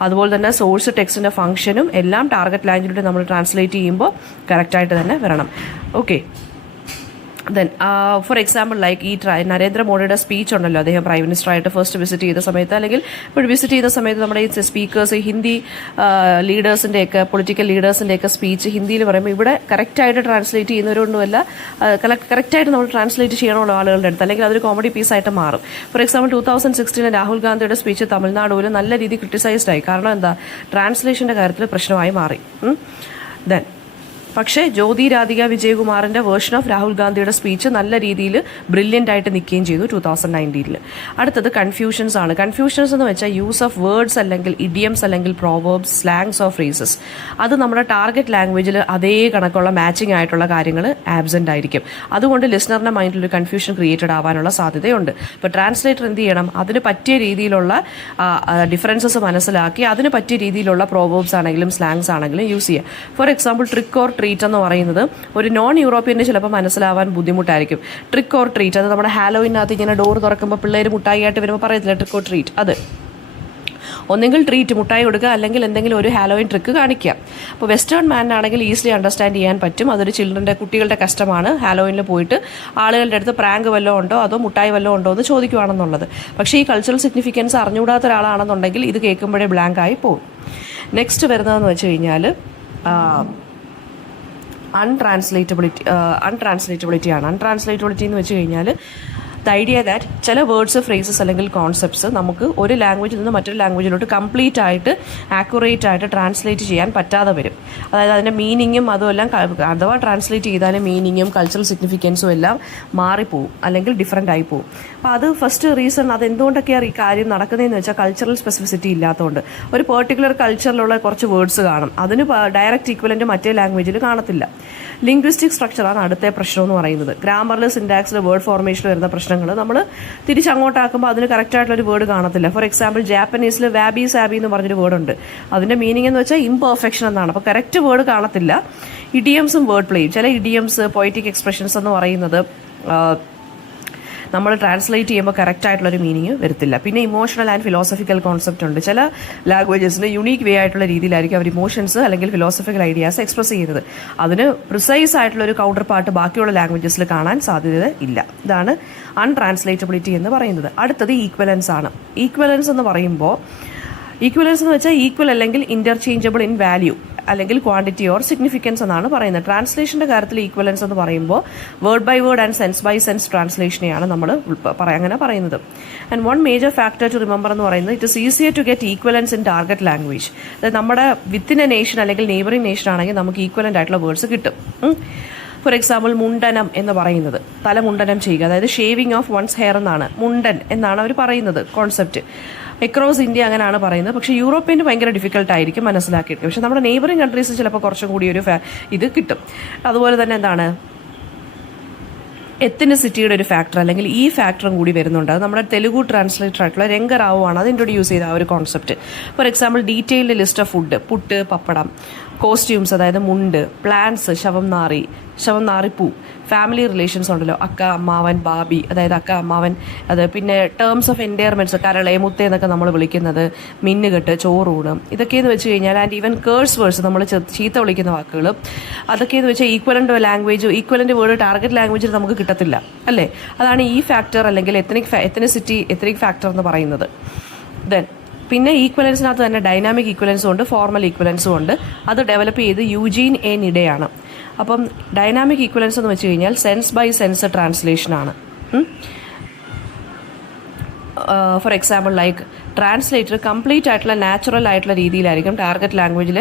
അതുപോലെ തന്നെ സോഴ്സ് ടെക്സ്റ്റിന്റെ ഫംഗ്ഷനും എല്ലാം ടാർഗറ്റ് ലാംഗ്വേജിലൂടെ നമ്മൾ ട്രാൻസ്ലേറ്റ് ചെയ്യുമ്പോൾ കറക്റ്റായിട്ട് തന്നെ വരണം. Okay. Then four example like ഈ നരേന്ദ്രമോദിയുടെ സ്പീച്ച് ഉണ്ടല്ലോ, അദ്ദേഹം പ്രൈം മിനിസ്റ്ററായിട്ട് ഫസ്റ്റ് വിസിറ്റ് ചെയ്ത സമയത്ത്, അല്ലെങ്കിൽ ഇപ്പോൾ വിസിറ്റ് ചെയ്ത സമയത്ത് നമ്മുടെ ഈ സ്പീക്കേഴ്സ് ഹിന്ദി ലീഡേഴ്സിൻ്റെയൊക്കെ പൊളിറ്റിക്കൽ ലീഡേഴ്സിൻ്റെയൊക്കെ സ്പീച്ച് ഹിന്ദിയിൽ പറയുമ്പോൾ ഇവിടെ കറക്റ്റായിട്ട് ട്രാൻസ്ലേറ്റ് ചെയ്യുന്നവരൊന്നുമല്ല, കറക്റ്റായിട്ട് നമ്മൾ ട്രാൻസ്ലേറ്റ് ചെയ്യണമല്ലോ ആളുകളുടെ അടുത്ത്, അല്ലെങ്കിൽ അതൊരു കോമഡി പീസായിട്ട് മാറും. ഫോർ എക്സാമ്പിൾ 2016 രാഹുൽ ഗാന്ധിയുടെ സ്പീച്ച് തമിഴ്നാടുവിൽ നല്ല രീതിയിൽ ക്രിട്ടിസൈസ്ഡ് ആയി. കാരണം എന്താ? ട്രാൻസ്ലേഷൻ്റെ കാര്യത്തിൽ പ്രശ്നമായി മാറി. ദെൻ പക്ഷേ ജ്യോതി രാധിക വിജയകുമാറിൻ്റെ വേർഷൻ ഓഫ് രാഹുൽ ഗാന്ധിയുടെ സ്പീച്ച് നല്ല രീതിയിൽ ബ്രില്യൻ്റ് ആയിട്ട് നിൽക്കുകയും ചെയ്തു 2019. അടുത്തത് കൺഫ്യൂഷൻസ് ആണ്. കൺഫ്യൂഷൻസ് എന്ന് വെച്ചാൽ യൂസ് ഓഫ് വേർഡ്സ് അല്ലെങ്കിൽ ഇഡിയംസ് അല്ലെങ്കിൽ പ്രോവേർബ്സ്, സ്ലാങ്സ് ഓഫ് ഫ്രേസസ്. അത് നമ്മുടെ ടാർഗറ്റ് ലാംഗ്വേജിൽ അതേ കണക്കുള്ള മാച്ചിങ് ആയിട്ടുള്ള കാര്യങ്ങൾ ആബ്സെൻ്റ് ആയിരിക്കും. അതുകൊണ്ട് ലിസണറിൻ്റെ മൈൻഡിൽ ഒരു കൺഫ്യൂഷൻ ക്രിയേറ്റഡ് ആവാനുള്ള സാധ്യതയുണ്ട്. ഇപ്പോൾ ട്രാൻസ്ലേറ്റർ എന്ത് ചെയ്യണം? അതിന് പറ്റിയ രീതിയിലുള്ള ഡിഫറൻസസ് മനസ്സിലാക്കി അതിന് പറ്റിയ രീതിയിലുള്ള പ്രോവേർബ്സ് ആണെങ്കിലും സ്ലാങ്സ് ആണെങ്കിലും യൂസ് ചെയ്യുക. For example trick or treat എന്ന് പറയുന്നത് ഒരു നോൺ യൂറോപ്യന് ചിലപ്പോൾ മനസ്സിലാവാൻ ബുദ്ധിമുട്ടായിരിക്കും. ട്രിക്ക് ഓർ ട്രീറ്റ്, അത് നമ്മുടെ ഹാലോയിനകത്ത് ഇങ്ങനെ ഡോർ തുറക്കുമ്പോൾ പിള്ളേർ മുട്ടായിട്ട് വരുമ്പോൾ പറയത്തില്ല ട്രിക്ക് ഓർ ട്രീറ്റ്. അത് ഒന്നെങ്കിൽ ട്രീറ്റ് മുട്ടായി കൊടുക്കുക, അല്ലെങ്കിൽ എന്തെങ്കിലും ഒരു ഹാലോയിൻ ട്രിക്ക് കാണിക്കുക. അപ്പോൾ വെസ്റ്റേൺ മാനാണെങ്കിൽ ഈസിലി അണ്ടർസ്റ്റാൻഡ് ചെയ്യാൻ പറ്റും. അതൊരു കുട്ടികളുടെ കഷ്ടമാണ് ഹാലോയിനിൽ പോയിട്ട് ആളുകളുടെ അടുത്ത് പ്രാങ്ക് വല്ലതും ഉണ്ടോ അതോ മുട്ടായി വല്ലതും ഉണ്ടോ എന്ന് ചോദിക്കുകയാണെന്നുള്ളത്. പക്ഷേ ഈ കൾച്ചറൽ സിഗ്നിഫിക്കൻസ് അറിഞ്ഞുകൂടാത്ത ഒരാളാണെന്നുണ്ടെങ്കിൽ ഇത് കേൾക്കുമ്പോഴേ ബ്ലാങ്ക് ആയി പോകും. നെക്സ്റ്റ് വരുന്നതെന്ന് വെച്ച് കഴിഞ്ഞാൽ അൺട്രാൻസ്ലേറ്റബിലിറ്റി ആണ്. അൺട്രാൻസ്ലേറ്റബിലിറ്റി എന്ന് വെച്ച് കഴിഞ്ഞാൽ ദ ഐഡിയ ദാറ്റ് ചില വേർഡ്സ്, ഫ്രേസസ് അല്ലെങ്കിൽ കോൺസെപ്റ്റ്സ് നമുക്ക് ഒരു ലാംഗ്വേജിൽ നിന്ന് മറ്റൊരു ലാംഗ്വേജിലോട്ട് കംപ്ലീറ്റ് ആയിട്ട് ആക്യുറേറ്റ് ആയിട്ട് ട്രാൻസ്ലേറ്റ് ചെയ്യാൻ പറ്റാതെ വരും. അതായത് അതിൻ്റെ മീനിങ്ങും അതുമെല്ലാം അഥവാ ട്രാൻസ്ലേറ്റ് ചെയ്താലും മീനിങ്ങും കൾച്ചറൽ സിഗ്നിഫിക്കൻസും എല്ലാം മാറിപ്പോവും, അല്ലെങ്കിൽ ഡിഫറെൻ്റ് ആയി പോകും. അപ്പോൾ അത് ഫസ്റ്റ് റീസൺ, അത് എന്തുകൊണ്ടൊക്കെയാണ് ഈ കാര്യം നടക്കുന്നതെന്ന് വെച്ചാൽ കൾച്ചറൽ സ്പെസിഫിസിറ്റി ഇല്ലാത്തതുകൊണ്ട്. ഒരു പെർട്ടിക്കുലർ കൾച്ചറിലുള്ള കുറച്ച് വേർഡ്സ് കാണും, അതിന് ഡയറക്റ്റ് ഈക്വലൻ്റ് മറ്റേ ലാംഗ്വേജിൽ കാണത്തില്ല. ലിംഗ്വിസ്റ്റിക് സ്ട്രക്ചറാണ് അടുത്ത പ്രശ്നം എന്ന് പറയുന്നത്. ഗ്രാമറിൽ, സിൻടാക്സിൽ, വേർഡ് ഫോർമേഷനിൽ വരുന്ന പ്രശ്നങ്ങൾ നമ്മൾ തിരിച്ചങ്ങോട്ടാക്കുമ്പോൾ അതിന് കറക്റ്റായിട്ടുള്ളൊരു വേർഡ് കാണത്തില്ല. ഫോർ എക്സാമ്പിൾ ജാപ്പനീസിൽ വാബി സാബി എന്ന് പറഞ്ഞൊരു വേർഡുണ്ട്. അതിൻ്റെ മീനിങ് എന്ന് വെച്ചാൽ ഇംപെർഫെക്ഷൻ എന്നാണ്. അപ്പോൾ കറക്റ്റ് വേർഡ് കാണത്തില്ല. ഇഡിയംസും വേർഡ് പ്ലേയും, ചില ഇഡിയംസ്, പൊയറ്റിക് എക്സ്പ്രഷൻസ് എന്ന് പറയുന്നത് നമ്മൾ ട്രാൻസ്ലേറ്റ് ചെയ്യുമ്പോൾ കറക്റ്റായിട്ടുള്ളൊരു മീനിങ് വരത്തില്ല. പിന്നെ ഇമോഷണൽ ആൻഡ് ഫിലോസഫിക്കൽ കോൺസെപ്റ്റ് ഉണ്ട്. ചില ലാംഗ്വേജസിന് യുണീക്ക് വേ ആയിട്ടുള്ള രീതിയിലായിരിക്കും അവർ ഇമോഷൻസ് അല്ലെങ്കിൽ ഫിലോസഫിക്കൽ ഐഡിയാസ് എക്സ്പ്രസ് ചെയ്യുന്നത്. അതിന് പ്രിസൈസ് ആയിട്ടുള്ളൊരു കൗണ്ടർ പാർട്ട് ബാക്കിയുള്ള ലാംഗ്വേജസിൽ കാണാൻ സാധ്യത ഇല്ല. ഇതാണ് അൺട്രാൻസ്ലേറ്റബിലിറ്റി എന്ന് പറയുന്നത്. അടുത്തത് ഈക്വലൻസ് ആണ്. ഈക്വലൻസ് എന്ന് പറയുമ്പോൾ ഈക്വലൻസ് എന്ന് വെച്ചാൽ ഈക്വൽ അല്ലെങ്കിൽ ഇന്റർചേഞ്ചബിൾ ഇൻ വാല്യൂ അല്ലെങ്കിൽ ക്വാണ്ടിറ്റി ഓർ സിഗ്നിഫിക്കൻസ് എന്നാണ് പറയുന്നത്. ട്രാൻസ്ലേഷന്റെ കാര്യത്തിൽ ഈക്വലൻസ് എന്ന് പറയുമ്പോൾ word by word and sense by sense ട്രാൻസ്ലേഷനെയാണ് നമ്മൾ അങ്ങനെ പറയുന്നത്. And one major factor to remember എന്ന് പറയുന്നത് it is easier to get equivalence in target language. അതായത് നമ്മുടെ വിത്തിൻ എ നേഷൻ അല്ലെങ്കിൽ നെയ്ബറിംഗ് നേഷൻ ആണെങ്കിൽ നമുക്ക് ഈക്വലന്റ് ആയിട്ടുള്ള വേർഡ്സ് കിട്ടും. ഫോർ എക്സാമ്പിൾ മുണ്ടനം എന്ന് പറയുന്നത് തലമുണ്ടനം ചെയ്യുക, അതായത് ഷേവിങ് ഓഫ് വൺസ് ഹെയർ എന്നാണ് മുണ്ടൻ എന്നാണ് അവർ പറയുന്നത് കോൺസെപ്റ്റ്. എക്രോസ് ഇന്ത്യ അങ്ങനെയാണ് പറയുന്നത്. പക്ഷേ യൂറോപ്യന് ഭയങ്കര ഡിഫിക്കൽട്ട് ആയിരിക്കും മനസ്സിലാക്കിയിട്ട്. പക്ഷെ നമ്മുടെ നെയ്ബറിംഗ് കൺട്രീസ് ചിലപ്പോൾ കുറച്ചും കൂടി ഒരു ഇത് കിട്ടും. അതുപോലെ തന്നെ എന്താണ് എത്തനിസിറ്റിയുടെ ഒരു ഫാക്ടർ അല്ലെങ്കിൽ ഈ ഫാക്ടറും കൂടി വരുന്നുണ്ട്. അത് നമ്മുടെ തെലുഗു ട്രാൻസ്ലേറ്റർ ആയിട്ടുള്ള രംഗറാവു ആണ് അത് ഇൻട്രൊഡ്യൂസ് ചെയ്ത ആ ഒരു concept. For example detailed list of food, puttu, pappadam, costumes അതായത് മുണ്ട്, പ്ലാന്റ്സ്, ശവം നാറിപ്പൂ, ഫാമിലി റിലേഷൻസ് ഉണ്ടല്ലോ, അക്ക, അമ്മാവൻ, ബാബി അതായത് അക്ക, അമ്മാവൻ, അത് പിന്നെ ടേംസ് ഓഫ് എൻഡയർമെന്റ്സ് കരളെ, മുത്തേ എന്നൊക്കെ നമ്മൾ വിളിക്കുന്നത്, മിന്നുകെട്ട്, ചോറൂണ്, ഇതൊക്കെയെന്ന് വെച്ച് കഴിഞ്ഞാൽ ആൻഡ് ഈവൻ കേഴ്സ് വേർഡ്സ് നമ്മൾ ചീത്ത വിളിക്കുന്ന വാക്കുകൾ, അതൊക്കെയെന്ന് വെച്ചാൽ equivalent language equivalent word target ലാംഗ്വേജിൽ നമുക്ക് കിട്ടത്തില്ല അല്ലേ. അതാണ് ഈ ഫാക്ടർ അല്ലെങ്കിൽ എത്നിക് ഫാക്ടർ എന്ന് പറയുന്നത്. ദെൻ പിന്നെ ഈക്വലൻസിനകത്ത് തന്നെ ഡൈനാമിക് ഈക്വലൻസും ഉണ്ട്, ഫോർമൽ ഈക്വലൻസും ഉണ്ട്. അത് ഡെവലപ്പ് ചെയ്ത് യൂജീൻ എ നിഡയാണ്. അപ്പം ഡൈനാമിക് ഈക്വലൻസ് എന്ന് വെച്ച് കഴിഞ്ഞാൽ സെൻസ് ബൈ സെൻസ് ട്രാൻസ്ലേഷനാണ്. For example like translator complete ആയിട്ടുള്ള നാച്ചുറൽ ആയിട്ടുള്ള രീതിയിലായിരിക്കും ടാർഗറ്റ് ലാംഗ്വേജിൽ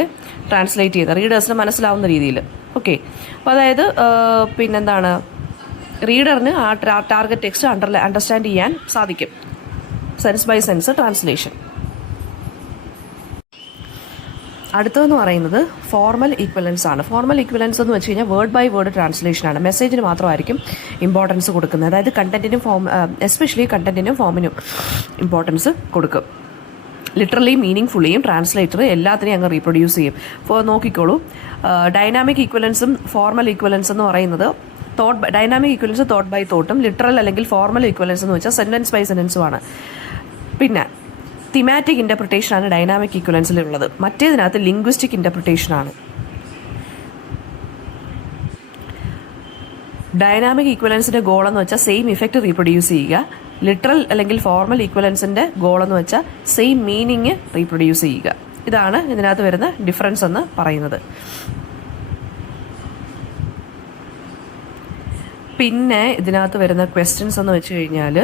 ട്രാൻസ്ലേറ്റ് ചെയ്ത് റീഡേഴ്സിന് മനസ്സിലാവുന്ന രീതിയിൽ. ഓക്കെ, അപ്പോൾ അതായത് പിന്നെന്താണ് റീഡറിന് ആ ടാർഗറ്റ് ടെക്സ്റ്റ് അണ്ടർസ്റ്റാൻഡ് ചെയ്യാൻ സാധിക്കും. Sense by sense translation. അടുത്തതെന്ന് പറയുന്നത് ഫോർമൽ ഈക്വലൻസ് ആണ്. ഫോർമൽ ഈക്വലൻസ് എന്ന് വെച്ച് കഴിഞ്ഞാൽ വേർഡ് ബൈ വേർഡ് ട്രാൻസ്ലേഷനാണ്. മെസ്സേജിന് മാത്രമായിരിക്കും ഇമ്പോർട്ടൻസ് കൊടുക്കുന്നത്. അതായത് കണ്ടന്റിനും എസ്പെഷ്യലി കണ്ടന്റിനും ഫോമിനും ഇമ്പോർട്ടൻസ് കൊടുക്കും. ലിറ്ററലി മീനിങ് ഫുള്ളിയും ട്രാൻസ്ലേറ്റർ എല്ലാത്തിനെയും അങ്ങ് റീപ്രൊഡ്യൂസ് ചെയ്യും. അപ്പോൾ നോക്കിക്കോളൂ, ഡൈനാമിക് ഈക്വലൻസും ഫോർമൽ ഈക്വലൻസ് എന്ന് പറയുന്നത് ഡൈനാമിക് ഈക്വലൻസ് തോട്ട് ബൈ തോട്ടും, ലിറ്ററൽ അല്ലെങ്കിൽ ഫോർമൽ ഈക്വലൻസ് എന്ന് വെച്ചാൽ സെന്റൻസ് ബൈ സെന്റൻസുമാണ്. പിന്നെ തിമാറ്റിക് ഇന്റർപ്രിട്ടേഷനാണ് ഡൈനാമിക് ഈക്വലൻസിലുള്ളത്. മറ്റേതിനകത്ത് ലിംഗ്വിസ്റ്റിക് ഇന്റർപ്രിട്ടേഷനാണ്. ഡൈനാമിക് ഈക്വലൻസിന്റെ ഗോൾ എന്ന് വെച്ചാൽ സെയിം ഇഫക്റ്റ് റീപ്രൊഡ്യൂസ് ചെയ്യുക. ലിറ്ററൽ അല്ലെങ്കിൽ ഫോർമൽ ഈക്വലൻസിന്റെ ഗോൾ എന്ന് വെച്ചാൽ സെയിം മീനിങ് റീപ്രൊഡ്യൂസ് ചെയ്യുക. ഇതാണ് ഇതിനകത്ത് വരുന്ന ഡിഫറൻസ് എന്ന് പറയുന്നത്. പിന്നെ ഇതിനകത്ത് വരുന്ന ക്വസ്റ്റ്യൻസ് എന്ന് വെച്ച് കഴിഞ്ഞാൽ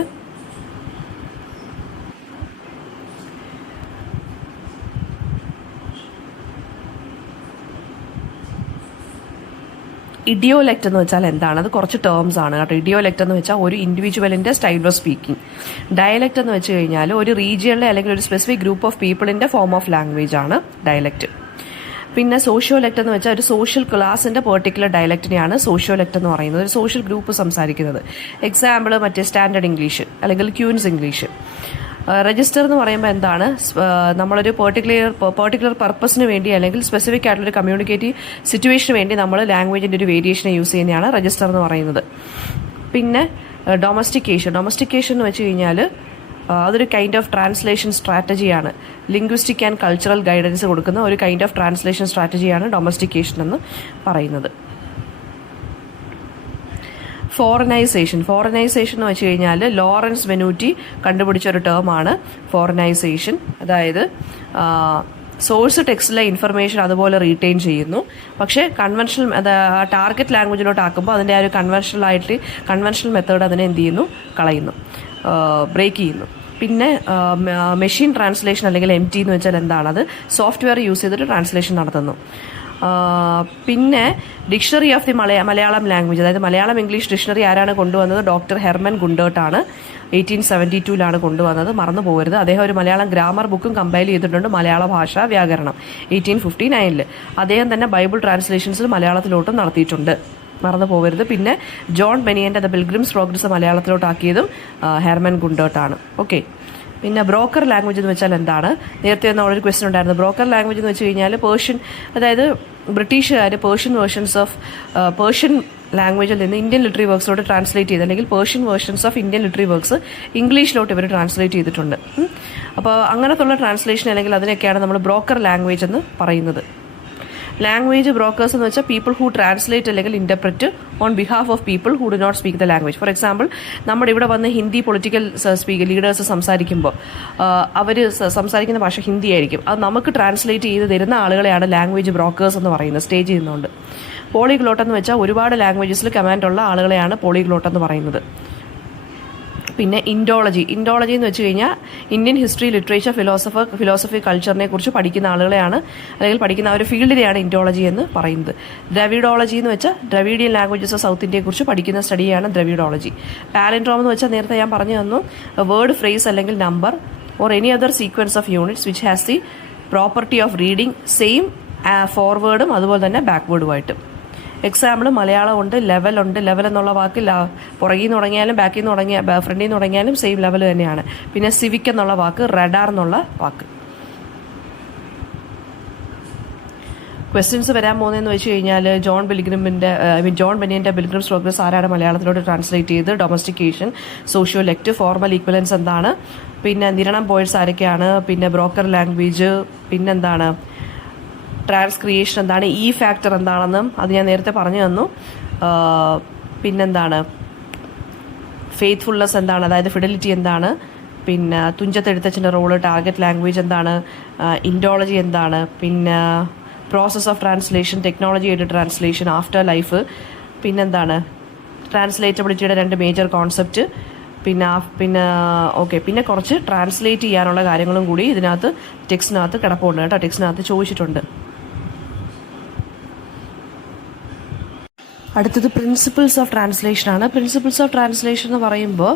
ഇഡിയോലെക്റ്റ് എന്ന് വെച്ചാൽ എന്താണ്? അത് കുറച്ച് ടേംസ് ആണ് കേട്ടോ. ഇഡിയോലെക്റ്റ് എന്ന് വെച്ചാൽ ഒരു ഇൻഡിവിജ്വലിന്റെ സ്റ്റൈൽ ഓഫ് സ്പീക്കിംഗ്. ഡയലക്റ്റ് എന്ന് വെച്ച് കഴിഞ്ഞാൽ ഒരു റീജിയണിലെ അല്ലെങ്കിൽ ഒരു സ്പെസിഫിക് ഗ്രൂപ്പ് ഓഫ് പീപ്പിളിന്റെ ഫോം ഓഫ് ലാംഗ്വേജ് ആണ് ഡയലക്റ്റ്. പിന്നെ സോഷ്യോലെക്റ്റ് എന്ന് വെച്ചാൽ ഒരു സോഷ്യൽ ക്ലാസിന്റെ പെർട്ടിക്കുലർ ഡയലക്റ്റിനെയാണ് സോഷ്യോലെക്റ്റ് എന്ന് പറയുന്നത്, ഒരു സോഷ്യൽ ഗ്രൂപ്പ് സംസാരിക്കുന്നത്. എക്സാമ്പിൾ മറ്റേ സ്റ്റാൻഡേർഡ് ഇംഗ്ലീഷ് അല്ലെങ്കിൽ ക്യൂൻസ് ഇംഗ്ലീഷ്. രജിസ്റ്റർ എന്ന് പറയുമ്പോൾ എന്താണ്? നമ്മളൊരു പെർട്ടിക്കുലർ പർപ്പസിന് വേണ്ടി അല്ലെങ്കിൽ സ്പെസിഫിക് ആയിട്ടുള്ള ഒരു കമ്മ്യൂണിക്കേറ്റീവ് സിറ്റുവേഷന് വേണ്ടി നമ്മൾ ലാംഗ്വേജിന്റെ ഒരു വേരിയേഷനെ യൂസ് ചെയ്യുന്നതാണ് രജിസ്റ്റർ എന്ന് പറയുന്നത്. പിന്നെ ഡൊമസ്റ്റിക്കേഷൻ എന്ന് വെച്ച് കഴിഞ്ഞാൽ അതൊരു കൈൻഡ് ഓഫ് ട്രാൻസ്ലേഷൻ സ്ട്രാറ്റജിയാണ്. ലിംഗ്വിസ്റ്റിക് ആൻഡ് കൾച്ചറൽ ഗൈഡൻസ് കൊടുക്കുന്ന ഒരു കൈൻഡ് ഓഫ് ട്രാൻസ്ലേഷൻ സ്ട്രാറ്റജിയാണ് ഡൊമസ്റ്റിക്കേഷൻ എന്ന് പറയുന്നത്. ഫോറിനൈസേഷൻ എന്ന് വെച്ച് കഴിഞ്ഞാൽ ലോറൻസ് വെനൂറ്റി കണ്ടുപിടിച്ച ഒരു ടേമാണ് ഫോറിനൈസേഷൻ. അതായത് സോഴ്സ് ടെക്സ്റ്റിലെ ഇൻഫർമേഷൻ അതുപോലെ റീറ്റെയിൻ ചെയ്യുന്നു, പക്ഷേ കൺവെൻഷണൽ ടാർഗറ്റ് ലാംഗ്വേജിലോട്ട് ആക്കുമ്പോൾ അതിൻ്റെ ആ ഒരു കൺവെൻഷണൽ മെത്തേഡ് അതിനെ എന്ത് ചെയ്യുന്നു? കളയുന്നു, ബ്രേക്ക് ചെയ്യുന്നു. പിന്നെ മെഷീൻ ട്രാൻസ്ലേഷൻ അല്ലെങ്കിൽ MT എന്ന് വെച്ചാൽ എന്താണ്? അത് സോഫ്റ്റ്വെയർ യൂസ് ചെയ്തിട്ട് ട്രാൻസ്ലേഷൻ നടത്തുന്നു. പിന്നെ dictionary of the Malayalam language, അതായത് മലയാളം ഇംഗ്ലീഷ് ഡിക്ഷണറി ആരാണ് കൊണ്ടുവന്നത്? ഡോക്ടർ ഹെർമൻ ഗുണ്ടേർട്ടാണ് 1872 കൊണ്ടുവന്നത്. മറന്നു പോകരുത്. അദ്ദേഹം ഒരു മലയാളം ഗ്രാമർ ബുക്കും കമ്പൈൽ ചെയ്തിട്ടുണ്ട്, മലയാള ഭാഷാ വ്യാകരണം, 1859. അദ്ദേഹം തന്നെ ബൈബിൾ ട്രാൻസ്ലേഷൻസിൽ മലയാളത്തിലോട്ടും നടത്തിയിട്ടുണ്ട്, മറന്നു പോകരുത്. പിന്നെ ജോൺ ബെനിയന്റെ ദ പിൽഗ്രിംസ് പ്രോഗ്രസ് മലയാളത്തിലോട്ടാക്കിയതും ഹെർമൻ ഗുണ്ടേർട്ടാണ്. ഓക്കെ. പിന്നെ ബ്രോക്കർ ലാംഗ്വേജ് എന്ന് വെച്ചാൽ എന്താണ്? നേരത്തെ നമ്മളൊരു ക്വസ്റ്റ്യൻ ഉണ്ടായിരുന്നു. ബ്രോക്കർ ലാംഗ്വേജ് എന്ന് വെച്ച് കഴിഞ്ഞാൽ പേർഷ്യൻ, അതായത് ബ്രിട്ടീഷുകാർ പേർഷ്യൻ ലാംഗ്വേജിൽ നിന്ന് ഇന്ത്യൻ ലിറ്ററി വർക്ക്സിലോട്ട് ട്രാൻസ്ലേറ്റ് ചെയ്ത് അല്ലെങ്കിൽ Persian versions of Indian literary works ഇംഗ്ലീഷിലോട്ട് ഇവർ ട്രാൻസ്ലേറ്റ് ചെയ്തിട്ടുണ്ട്. അപ്പോൾ അങ്ങനത്തുള്ള ട്രാൻസ്ലേഷൻ അല്ലെങ്കിൽ അതിനൊക്കെയാണ് നമ്മൾ ബ്രോക്കർ ലാംഗ്വേജ് എന്ന് പറയുന്നത്. ലാംഗ്വേജ് ബ്രോക്കേഴ്സ് എന്ന് വെച്ചാൽ പീപ്പിൾ ഹൂ ട്രാൻസ്ലേറ്റ് അല്ലെങ്കിൽ interpret on behalf of people who do not speak the language. For example, നമ്മുടെ ഇവിടെ വന്ന് ഹിന്ദി പൊളിറ്റിക്കൽ ലീഡേഴ്സ് സംസാരിക്കുമ്പോൾ അവർ സംസാരിക്കുന്ന ഭാഷ ഹിന്ദി ആയിരിക്കും. അത് നമുക്ക് ട്രാൻസ്ലേറ്റ് ചെയ്ത് തരുന്ന ആളുകളെയാണ് ലാംഗ്വേജ് ബ്രോക്കേഴ്സ് എന്ന് പറയുന്നത്, സ്റ്റേ ചെയ്യുന്നുണ്ട്. പോളിഗ്ലോട്ട് എന്ന് വെച്ചാൽ ഒരുപാട് ലാംഗ്വേജസിൽ കമാൻഡ് ഉള്ള ആളുകളെയാണ് പോളിഗ്ലോട്ട് എന്ന് പറയുന്നത്. പിന്നെ ഇൻഡോളജി എന്ന് വെച്ച് കഴിഞ്ഞാൽ ഇന്ത്യൻ ഹിസ്റ്ററി, ലിറ്ററേച്ചർ, ഫിലോസഫി, കൾച്ചറിനെ കുറിച്ച് പഠിക്കുന്ന ആളുകളെയാണ്, അല്ലെങ്കിൽ പഠിക്കുന്ന ഒരു ഫീൽഡിനെയാണ് ഇൻഡോളജി എന്ന് പറയുന്നത്. ദ്രവിഡോളജി എന്ന് വെച്ചാൽ ദ്രവീഡിയൻ ലാംഗ്വേജസ് ഓഫ് സൗത്ത് ഇന്ത്യയെക്കുറിച്ച് പഠിക്കുന്ന സ്റ്റഡിയാണ് ദ്രവിഡോളജി. പാലൻഡ്രോം എന്ന് വെച്ചാൽ നേരത്തെ ഞാൻ പറഞ്ഞു തന്നു, വേർഡ്, ഫ്രേസ് അല്ലെങ്കിൽ number or any other sequence of units which has the property of reading same ഫോർവേഡും അതുപോലെ തന്നെ ബാക്ക്വേർഡുമായിട്ട്. എക്സാമ്പിൾ, മലയാളം ഉണ്ട്, ലെവൽ എന്നുള്ള വാക്ക് പുറകിൽ നിന്ന് തുടങ്ങിയാലും ബാക്കിൽ നിന്ന് ഫ്രണ്ടിൽ നിന്ന് തുടങ്ങിയാലും സെയിം ലെവൽ തന്നെയാണ്. പിന്നെ സിവിക് എന്നുള്ള വാക്ക്, റഡാർ എന്നുള്ള വാക്ക്. ക്വസ്റ്റ്യൻസ് വരാൻ പോകുന്നതെന്ന് വെച്ച് കഴിഞ്ഞാൽ, ജോൺ ബെനിയൻ്റെ പിൽഗ്രിംസ് പ്രോഗ്രസ് ആരാണ് മലയാളത്തിലോട്ട് ട്രാൻസ്ലേറ്റ് ചെയ്ത്? ഡൊമസ്റ്റിക്കേഷൻ, സോഷ്യോ ലെക്റ്റ്, ഫോർമൽ ഈക്വലൻസ് എന്താണ്? പിന്നെ നിരണം പോയിറ്റ്സ് ആരൊക്കെയാണ്? പിന്നെ ബ്രോക്കർ ലാംഗ്വേജ്, പിന്നെന്താണ് ട്രാൻസ്ക്രിയേഷൻ എന്താണ്? ഈ ഫാക്ടർ എന്താണെന്നും അത് ഞാൻ നേരത്തെ പറഞ്ഞു തന്നു. പിന്നെന്താണ് ഫെയ്ത്ത്ഫുൾനെസ് എന്താണ്, അതായത് ഫിഡലിറ്റി എന്താണ്? പിന്നെ തുഞ്ചത്തെഴുത്തച്ഛൻ്റെ റോള്, ടാർഗറ്റ് ലാംഗ്വേജ് എന്താണ്? ഇൻഡോളജി എന്താണ്? പിന്നെ പ്രോസസ് ഓഫ് ട്രാൻസ്ലേഷൻ, ടെക്നോളജി ആയിട്ട് ട്രാൻസ്ലേഷൻ, ആഫ്റ്റർ ലൈഫ്, പിന്നെന്താണ് ട്രാൻസ്ലേറ്റബിലിറ്റിയുടെ 2 മേജർ കോൺസെപ്റ്റ്, പിന്നെ കുറച്ച് ട്രാൻസ്ലേറ്റ് ചെയ്യാനുള്ള കാര്യങ്ങളും കൂടി ഇതിനകത്ത് ടെക്സ്റ്റിനകത്ത് കിടപ്പുണ്ട് കേട്ടോ, ടെക്സ്റ്റിനകത്ത് ചോദിച്ചിട്ടുണ്ട്. അടുത്തത് പ്രിൻസിപ്പിൾസ് ഓഫ് ട്രാൻസ്ലേഷൻ ആണ്. പ്രിൻസിപ്പിൾസ് ഓഫ് ട്രാൻസ്ലേഷൻ എന്ന് പറയുമ്പോൾ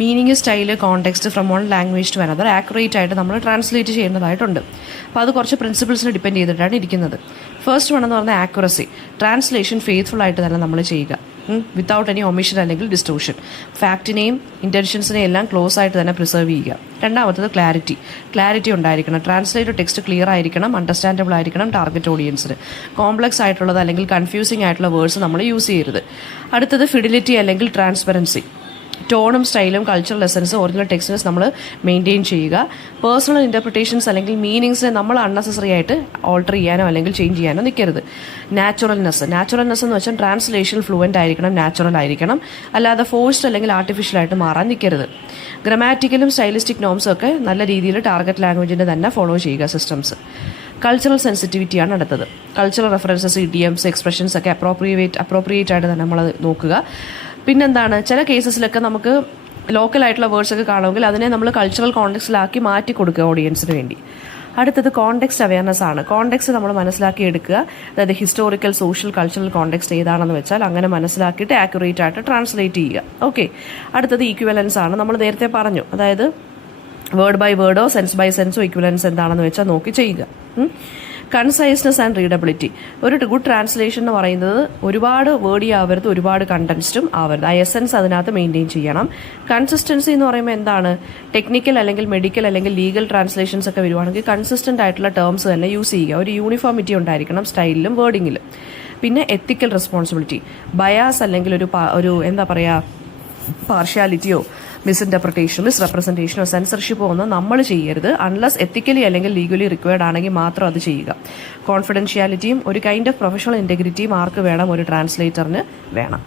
meaning, style, context from one language to another accurate ആയിട്ട് നമ്മൾ ട്രാൻസ്ലേറ്റ് ചെയ്യേണ്ടതായിട്ടുണ്ട്. അപ്പോൾ അത് കുറച്ച് പ്രിൻസിപ്പിൾസിനെ ഡിപ്പെൻഡ് ചെയ്തിട്ടാണ് ഇരിക്കുന്നത്. ഫസ്റ്റ് വൺ എന്ന് പറഞ്ഞാൽ ആക്യുറസി. ട്രാൻസ്ലേഷൻ ഫെയ്ത്ത്ഫുൾ ആയിട്ട് തന്നെ നമ്മൾ ചെയ്യുക, വിത്തൗട്ട് എനി ഒമിഷൻ അല്ലെങ്കിൽ ഡിസ്റ്റോർഷൻ. ഫാക്റ്റിനെയും ഇൻറ്റൻഷൻസിനെയും എല്ലാം ക്ലോസ് ആയിട്ട് തന്നെ പ്രിസർവ് ചെയ്യുക. രണ്ടാമത്തത് ക്ലാരിറ്റി ഉണ്ടായിരിക്കണം. ട്രാൻസ്ലേറ്റഡ് ടെക്സ്റ്റ് ക്ലിയർ ആയിരിക്കണം, അണ്ടർസ്റ്റാൻഡബിൾ ആയിരിക്കണം ടാർഗറ്റ് ഓഡിയൻസിന്. കോംപ്ലക്സ് ആയിട്ടുള്ളത് അല്ലെങ്കിൽ കൺഫ്യൂസിംഗ് ആയിട്ടുള്ള വേർഡ്സ് നമ്മൾ യൂസ് ചെയ്യരുത്. അടുത്തത് ഫിഡിലിറ്റി അല്ലെങ്കിൽ ട്രാൻസ്പെറൻസി. ടോണും സ്റ്റൈലും കൾച്ചറൽ എസൻസ് ഒറിജിനൽ ടെക്സ്റ്റിന് നമ്മൾ മെയിൻറ്റെയിൻ ചെയ്യുക. പേഴ്സണൽ ഇൻ്റർപ്രിറ്റേഷൻസ് അല്ലെങ്കിൽ മീനിങ്സിനെ നമ്മൾ അൺനെസസറി ആയിട്ട് ഓൾട്ടർ ചെയ്യാനോ അല്ലെങ്കിൽ ചേഞ്ച് ചെയ്യാനോ നിൽക്കരുത്. നാച്ചുറൽനെസ് എന്ന് വെച്ചാൽ ട്രാൻസ്ലേഷൻ ഫ്ലുവൻ്റ് ആയിരിക്കണം, നാച്ചുറൽ ആയിരിക്കണം, അല്ലാതെ ഫോഴ്സ്ഡ് അല്ലെങ്കിൽ ആർട്ടിഫിഷ്യൽ ആയിട്ട് മാറാൻ നിൽക്കരുത്. ഗ്രമാറ്റിക്കലും സ്റ്റൈലിസ്റ്റിക് നോംസും ഒക്കെ നല്ല രീതിയിൽ ടാർഗറ്റ് ലാംഗ്വേജിൻ്റെ തന്നെ ഫോളോ ചെയ്യുക സിസ്റ്റംസ്. കൾച്ചറൽ സെൻസിറ്റിവിറ്റിയാണ് അടുത്തത്. കൾച്ചറൽ റെഫറൻസസ്, ഇഡിയംസ്, എക്സ്പ്രഷൻസ് ഒക്കെ അപ്രോപ്രിയേറ്റ് ആയിട്ട് തന്നെ നമ്മൾ നോക്കുക. പിന്നെന്താണ്, ചില കേസസിലൊക്കെ നമുക്ക് ലോക്കലായിട്ടുള്ള വേർഡ്സ് ഒക്കെ കാണുമെങ്കിൽ അതിനെ നമ്മൾ കൾച്ചറൽ കോണ്ടെക്സ്റ്റിലാക്കി മാറ്റി കൊടുക്കുക ഓഡിയൻസിന് വേണ്ടി. അടുത്തത് കോണ്ടെക്സ്റ്റ് അവയർനെസ് ആണ്. കോണ്ടെക്സ്റ്റ് നമ്മൾ മനസ്സിലാക്കി എടുക്കുക. അതായത് ഹിസ്റ്റോറിക്കൽ, സോഷ്യൽ, കൾച്ചറൽ കോണ്ടെക്സ്റ്റ് ഏതാണെന്ന് വെച്ചാൽ അങ്ങനെ മനസ്സിലാക്കിയിട്ട് ആക്യുറേറ്റ് ആയിട്ട് ട്രാൻസ്ലേറ്റ് ചെയ്യുക. ഓക്കെ. അടുത്തത് ഈക്വലൻസ് ആണ്. നമ്മൾ നേരത്തെ പറഞ്ഞു, അതായത് വേർഡ് ബൈ വേർഡോ സെൻസ് ബൈ സെൻസോ ഈക്വലൻസ് എന്താണെന്ന് വെച്ചാൽ നോക്കി ചെയ്യുക. Conciseness and readability. ഒരു ഗുഡ് ട്രാൻസ്ലേഷൻ എന്ന് പറയുന്നത് ഒരുപാട് വേർഡി ആവരുത്, ഒരുപാട് കണ്ടൻസ്റ്റും ആവരുത്. ആ എസൻസ് അതിനകത്ത് മെയിൻറ്റെയിൻ ചെയ്യണം. കൺസിസ്റ്റൻസി എന്ന് പറയുമ്പോൾ എന്താണ്? ടെക്നിക്കൽ അല്ലെങ്കിൽ മെഡിക്കൽ അല്ലെങ്കിൽ ലീഗൽ ട്രാൻസ്ലേഷൻസ് ഒക്കെ വരുവാണെങ്കിൽ കൺസിസ്റ്റൻ്റ് ആയിട്ടുള്ള ടേംസ് തന്നെ യൂസ് ചെയ്യുക. ഒരു യൂണിഫോമിറ്റി ഉണ്ടായിരിക്കണം സ്റ്റൈലിലും വേർഡിങ്ങിലും. പിന്നെ എത്തിക്കൽ റെസ്പോൺസിബിലിറ്റി. ബയാസ് അല്ലെങ്കിൽ ഒരു എന്താ പറയുക, പാർഷ്യാലിറ്റിയോ മിസ്റെപ്രസെൻറ്റേഷനോ സെൻസർഷിപ്പോ ഒന്നും നമ്മൾ ചെയ്യരുത്. അൺലെസ് എത്തിക്കലി അല്ലെങ്കിൽ ലീഗലി റിക്വയർഡ് ആണെങ്കിൽ മാത്രം അത് ചെയ്യുക. കോൺഫിഡൻഷ്യാലിറ്റിയും ഒരു കൈൻഡ് ഓഫ് പ്രൊഫഷണൽ ഇൻറ്റഗ്രിറ്റിയും ആർക്ക് വേണം? ഒരു ട്രാൻസ്ലേറ്ററിന് വേണം.